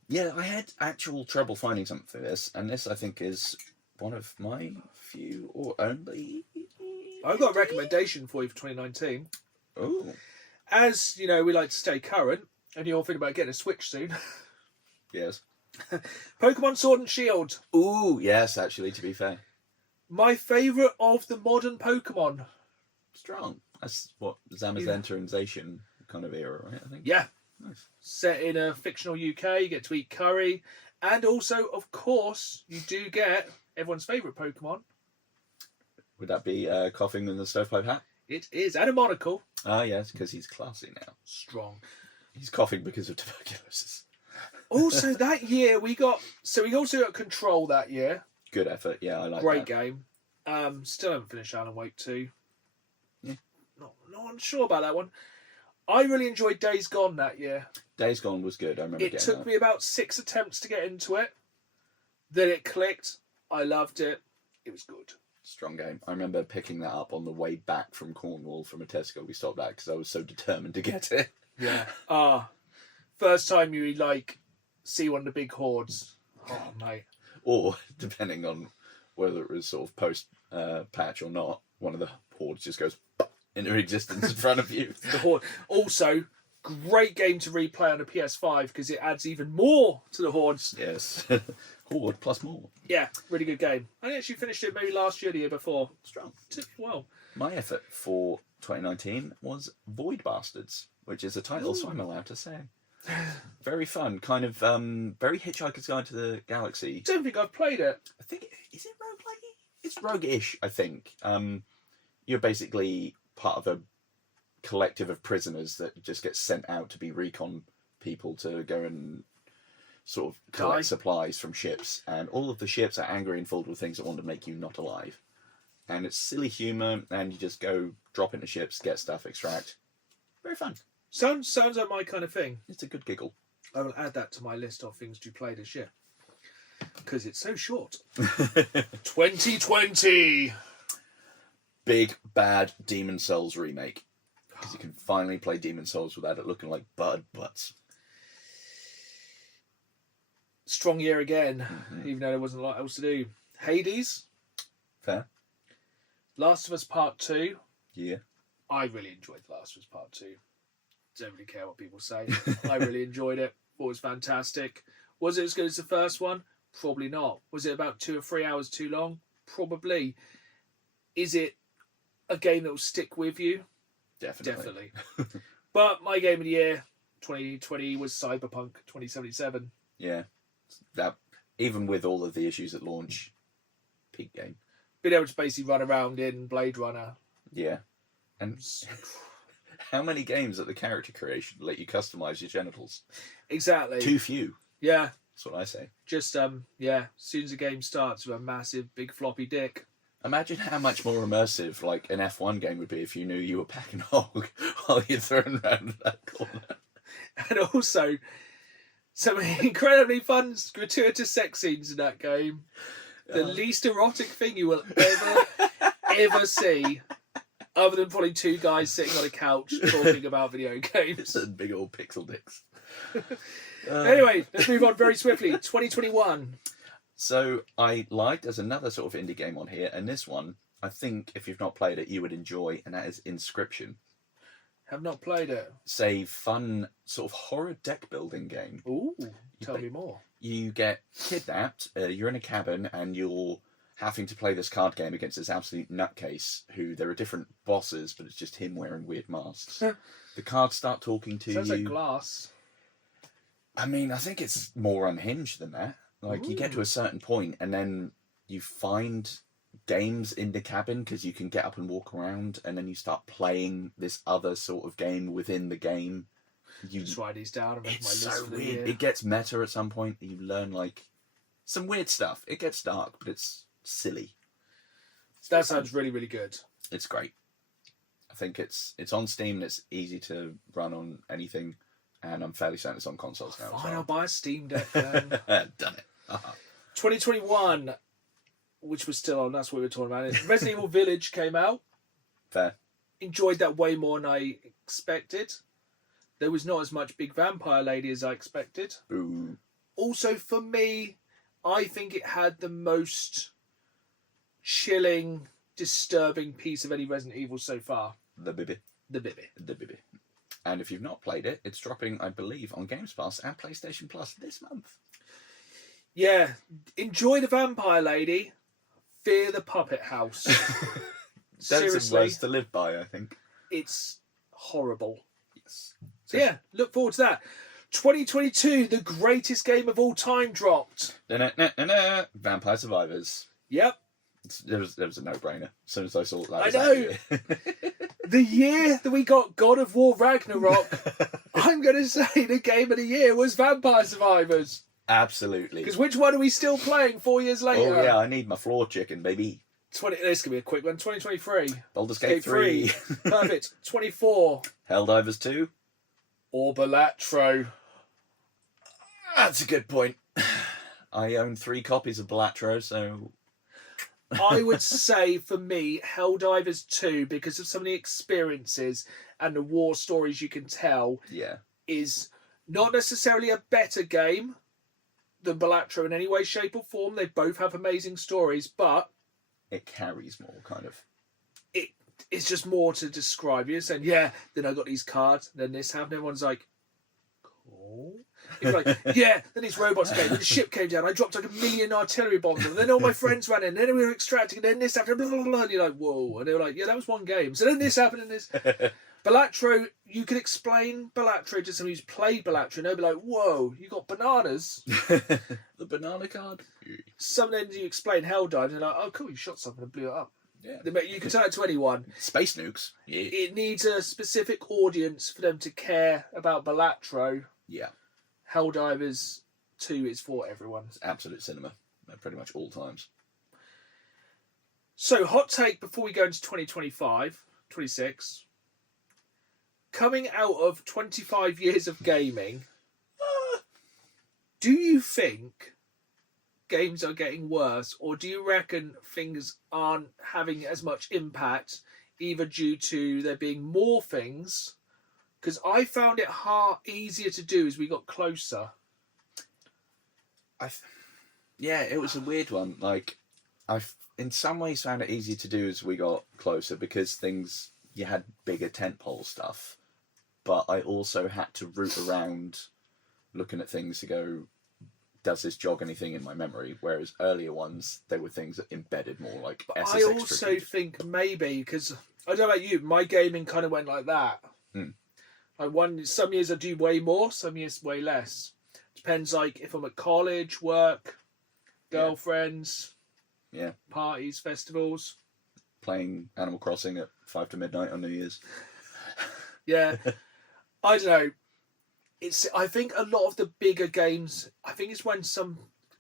Yeah, I had actual trouble finding something for this, and this I think is one of my few or only. I've got a recommendation for you for 2019. Oh, As you know, we like to stay current, and you're thinking about getting a Switch soon. yes. Pokemon Sword and Shield. Ooh, yes. Actually, to be fair, My favourite of the modern Pokemon. strong. That's what Zamazenta and Zacian kind of era, right? I think. Yeah. Nice. Set in a fictional UK, you get to eat curry. And also, of course, you do get everyone's favourite Pokemon. Would that be coughing in the stovepipe hat? It is. And a monocle. Ah, yes, because he's classy now. Strong. He's coughing because of tuberculosis. Also, that year we also got Control that year. Good effort. Yeah, I like Great that. game. Still haven't finished Alan Wake 2. Yeah. Not unsure about that one. I really enjoyed Days Gone that year. Days Gone was good. I remember It getting took that. me about 6 attempts to get into it. Then it clicked. I loved it. It was good. Strong game. I remember picking that up on the way back from Cornwall from a Tesco we stopped at because I was so determined to get it. Yeah. First time you see one of the big hordes. Oh mate. Or, depending on whether it was sort of post patch or not, one of the hordes just goes into existence in front of you. The horde. Also, great game to replay on a PS5 because it adds even more to the hordes. Yes. Horde plus more. Yeah, really good game. I actually finished it maybe last year, the year before. Strong. Took me a while. My effort for 2019 was Void Bastards, which is a title, so I'm allowed to say. Very fun, kind of very Hitchhiker's Guide to the Galaxy. Don't think I've played it. I think is it roguelike? It's rogue-ish, I think. You're basically part of a collective of prisoners that just get sent out to be recon people to go and sort of collect supplies from ships, and all of the ships are angry and filled with things that want to make you not alive. And it's silly humour, and you just go drop into ships, get stuff, extract. Very fun. Sounds like my kind of thing. It's a good giggle. I will add that to my list of things to play this year. Because it's so short. 2020! Big bad Demon Souls remake. Because you can finally play Demon Souls without it looking like bud butts. Strong year again, even though there wasn't a lot else to do. Hades. Fair. Last of Us Part 2. Yeah. I really enjoyed The Last of Us Part 2. Don't really care what people say. I really enjoyed it. Thought it was fantastic. Was it as good as the first one? Probably not. Was it about 2 or 3 hours too long? Probably. Is it a game that will stick with you? Definitely. But my game of the year, 2020, was Cyberpunk 2077. Yeah. That, even with all of the issues at launch, peak game. Being able to basically run around in Blade Runner. Yeah. And how many games at the character creation let you customise your genitals? Exactly. Too few. Yeah. That's what I say. Just, as soon as the game starts with a massive, big floppy dick. Imagine how much more immersive like an F1 game would be if you knew you were packing hog while you're thrown around that corner. And also, some incredibly fun, gratuitous sex scenes in that game. The least erotic thing you will ever see, other than probably 2 guys sitting on a couch talking about video games. And big old pixel dicks. Anyway, let's move on very swiftly. 2021. So I lied. There's another sort of indie game on here, and this one, I think if you've not played it, you would enjoy, and that is Inscription. Have not played it. It's a fun sort of horror deck building game. Ooh, tell me more. You get kidnapped, you're in a cabin, and you're having to play this card game against this absolute nutcase, who there are different bosses, but it's just him wearing weird masks. The cards start talking to Sounds you. like Glass. I mean, I think it's more unhinged than that. Like, you get to a certain point, and then you find games in the cabin, because you can get up and walk around, and then you start playing this other sort of game within the game. Just write these down and make my It's list so for the weird. year. It gets meta at some point. You learn, like, some weird stuff. It gets dark, but it's silly. That sounds really, really good. It's great. I think it's on Steam, and it's easy to run on anything, and I'm fairly certain it's on consoles now as Fine, I'll well. buy a Steam Deck then. Done it. 2021, which was still on, that's what we were talking about. Resident Evil Village came out. Fair. Enjoyed that way more than I expected. There was not as much big vampire lady as I expected. Boo. also for me, I think it had the most chilling, disturbing piece of any Resident Evil so far. The Bibby. The Bibby. The Bibby. And if you've not played it, it's dropping, I believe, on Games Pass and PlayStation Plus this month. Yeah. Enjoy the Vampire Lady. Fear the Puppet House. Those are Seriously. words to live by, I think. It's horrible. Yes. So yeah, look forward to that. 2022, the greatest game of all time dropped. Vampire Survivors. Yep. There was a no-brainer. As soon as I saw that. I know. The year that we got God of War Ragnarok, I'm going to say the game of the year was Vampire Survivors. Absolutely. Because which one are we still playing 4 years later? Oh yeah, I need my floor chicken, baby. This could be a quick one. 2023. Baldur's Gate 3. Perfect. 24. Helldivers 2. Or Balatro. That's a good point. I own 3 copies of Balatro, so... I would say, for me, Helldivers 2, because of some of the experiences and the war stories you can tell, is not necessarily a better game than Balatro in any way, shape or form. They both have amazing stories, but... it carries more, kind of. It's just more to describe. You're saying, yeah, then I got these cards, then this happened. Everyone's like, cool. You're like, yeah, then these robots came, then the ship came down, I dropped like 1 million artillery bombs, and then all my friends ran in, then we were extracting, and then this happened, blah, blah, blah, and you're like, whoa. And they were like, yeah, that was one game. So then this happened, and this. Balatro, you could explain Balatro to someone who's played Balatro, and they'll be like, whoa, you got bananas. The banana card. Some then you explain Helldive, and they're like, oh, cool, you shot something and blew it up. Yeah. You can tell it to anyone. Space nukes. Yeah. It needs a specific audience for them to care about Balatro. Yeah. Helldivers 2 is for everyone. It's absolute cinema at pretty much all times. So, hot take before we go into 2025, 26. Coming out of 25 years of gaming, do you think games are getting worse, or do you reckon things aren't having as much impact, either due to there being more things? Because I found it easier to do as we got closer. Yeah, it was a weird one. Like, I've in some ways found it easier to do as we got closer because you had bigger tentpole stuff, but I also had to root around looking at things to go, does this jog anything in my memory? Whereas earlier ones, they were things that embedded more, like SSX. I also think maybe, because I don't know about you, my gaming kind of went like that. Some years I do way more, some years way less. Depends, like if I'm at college, work, girlfriends, parties, festivals. Playing Animal Crossing at 5 to midnight on New Year's. Yeah, I don't know. I think a lot of the bigger games, I think it's when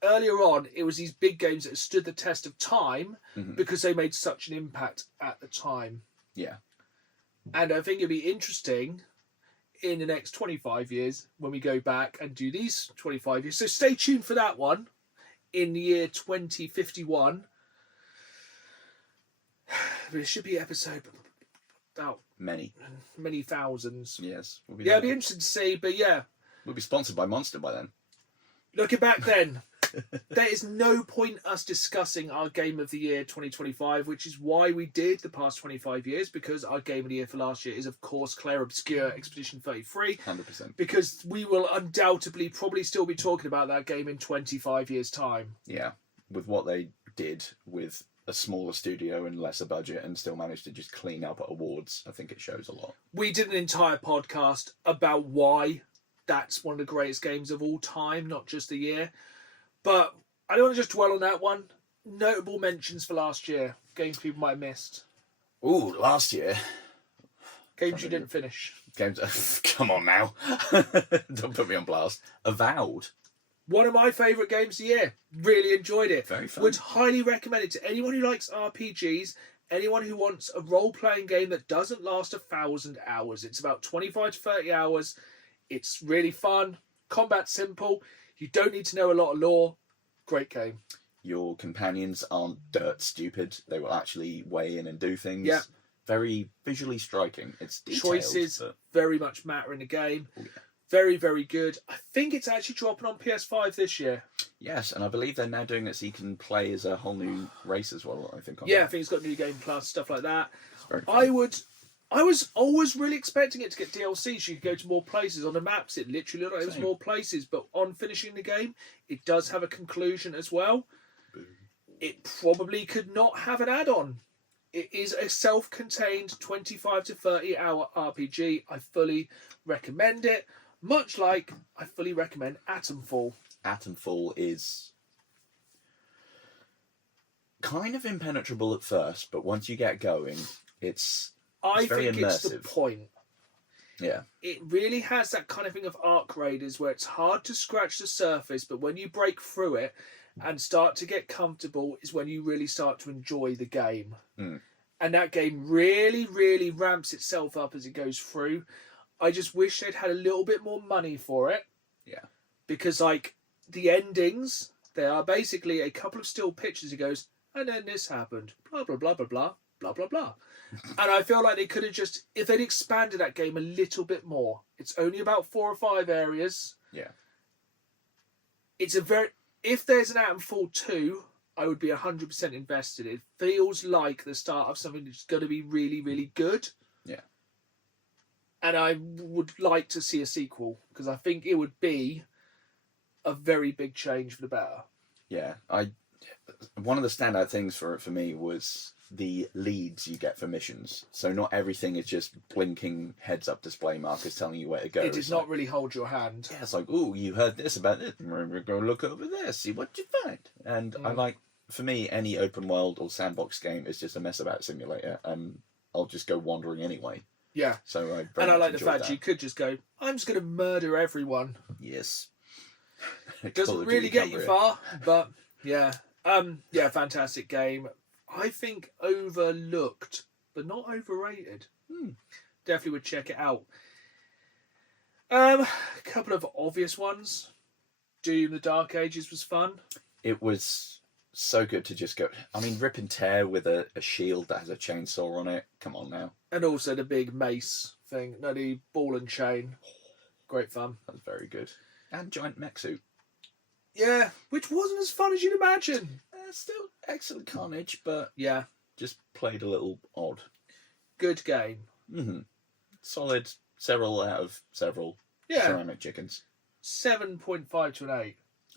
earlier on, it was these big games that stood the test of time because they made such an impact at the time. Yeah. And I think it'd be interesting in the next 25 years when we go back and do these 25 years. So stay tuned for that one in the year 2051. But it should be episode about many thousands. Yes. It'd be interesting to see, but yeah. We'll be sponsored by Monster by then. Looking back then, there is no point us discussing our Game of the Year 2025, which is why we did the past 25 years, because our Game of the Year for last year is, of course, Claire Obscure Expedition 33. 100%. Because we will undoubtedly probably still be talking about that game in 25 years' time. Yeah. With what they did with a smaller studio and lesser budget and still managed to just clean up at awards, I think it shows a lot. We did an entire podcast about why that's one of the greatest games of all time, not just the year. But I don't want to just dwell on that one. Notable mentions for last year. Games people might have missed. Ooh, last year. Games you didn't finish. Come on now. Don't put me on blast. Avowed. One of my favourite games of the year. Really enjoyed it. Very fun. Would highly recommend it to anyone who likes RPGs, anyone who wants a role-playing game that doesn't last 1,000 hours. It's about 25 to 30 hours. It's really fun. Combat simple. You don't need to know a lot of lore. Great game. Your companions aren't dirt stupid. They will actually weigh in and do things. Yeah. Very visually striking. It's detailed, Choices but... very much matter in the game. Oh, yeah. Very, very good. I think it's actually dropping on PS5 this year. Yes, and I believe they're now doing it so you can play as a whole new race as well, I think. Yeah, I think it's got New Game Plus, stuff like that. It's very fun. I was always really expecting it to get DLC so you could go to more places. On the maps, it literally looked like it was Same. more places, but on finishing the game, it does have a conclusion as well. Boom. It probably could not have an add-on. It is a self-contained 25 to 30 hour RPG. I fully recommend it, much like I fully recommend Atomfall. Atomfall is kind of impenetrable at first, but once you get going, it's very think it's the immersive. point. Yeah. It really has that kind of thing of Ark Raiders where it's hard to scratch the surface, but when you break through it and start to get comfortable is when you really start to enjoy the game. Mm. And that game really, really ramps itself up as it goes through. I just wish they'd had a little bit more money for it. Yeah. Because, like, the endings, they are basically a couple of still pictures. It goes, and then this happened. Blah, blah, blah, blah, blah, blah, blah, blah. And I feel like they could have just, if they'd expanded that game a little bit more. It's only about 4 or 5 areas. Yeah. It's a very, if there's an Atomfall 2, I would be 100% invested. It feels like the start of something that's going to be really, really good. Yeah. And I would like to see a sequel because I think it would be a very big change for the better. Yeah. One of the standout things for me was the leads you get for missions. So not everything is just blinking heads-up display markers telling you where to go. It does not really hold your hand. Yeah, it's like, oh, you heard this about this. Go look over there, see what you find. And I like, for me, any open world or sandbox game is just a mess about simulator, and I'll just go wandering anyway. Yeah. So I like the fact that. you could just go, I'm just going to murder everyone. Yes. It doesn't really get you far, but yeah. Yeah, fantastic game. I think overlooked, but not overrated. Definitely would check it out. A couple of obvious ones. Doom: The Dark Ages was fun. It was so good to just go. I mean, rip and tear with a shield that has a chainsaw on it. Come on now. And also the big mace thing. No, the ball and chain. Great fun. That was very good. And giant mech suit. Yeah, which wasn't as fun as you'd imagine. Still excellent carnage, but yeah, just played a little odd. Good game. Mm-hmm. Solid. Several out of several. Yeah. Ceramic chickens. 7.5 to an 8.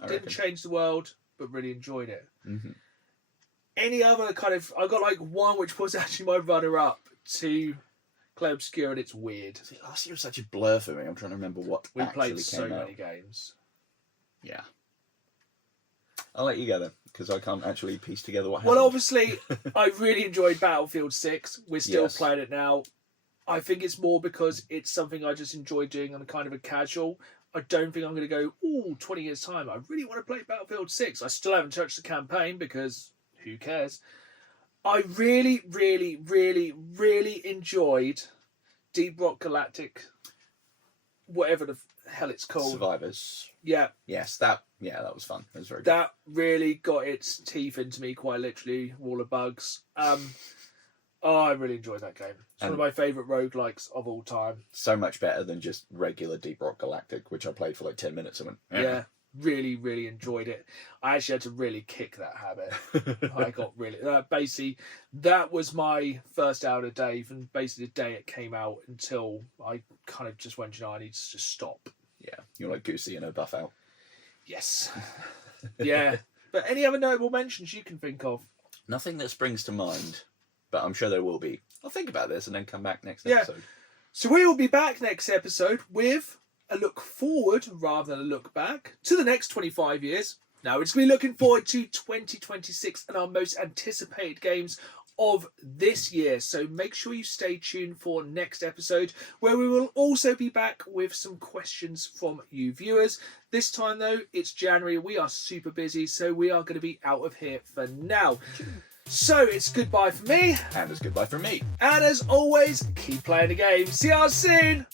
Didn't change the world, but really enjoyed it. Mm-hmm. Any other kind of... I got like one which was actually my runner-up to Clay Obscure, and it's weird. See, last year was such a blur for me. I'm trying to remember what We actually played so came out. many games. Yeah. I'll let you go then, because I can't actually piece together what happened. Well, obviously, I really enjoyed Battlefield 6. We're still playing it now. I think it's more because it's something I just enjoy doing on a kind of a casual. I don't think I'm going to go, 20 years' time, I really want to play Battlefield 6. I still haven't touched the campaign because who cares? I really, really, really, really enjoyed Deep Rock Galactic, whatever the hell it's called. Survivors. Yeah. Yes, that was fun. It was very good. That really got its teeth into me, quite literally, Wall of Bugs. I really enjoyed that game. It's one of my favourite roguelikes of all time. So much better than just regular Deep Rock Galactic, which I played for like 10 minutes and went, Yeah, really, really enjoyed it. I actually had to really kick that habit. I got really... basically, that was my first hour of day, from basically the day it came out until I kind of just went, I need to just stop. Yeah, you're like Goosey and a buff out. Yes. Yeah. But any other notable mentions you can think of? Nothing that springs to mind, but I'm sure there will be. I'll think about this and then come back next episode. So we will be back next episode with a look forward rather than a look back to the next 25 years. Now we're just going to be looking forward to 2026 and our most anticipated games of this year. So make sure you stay tuned for next episode, where we will also be back with some questions from you viewers. This time though, it's January. We are super busy, so we are going to be out of here for now. So it's goodbye for me. And it's goodbye from me. And as always, keep playing the game. See you soon.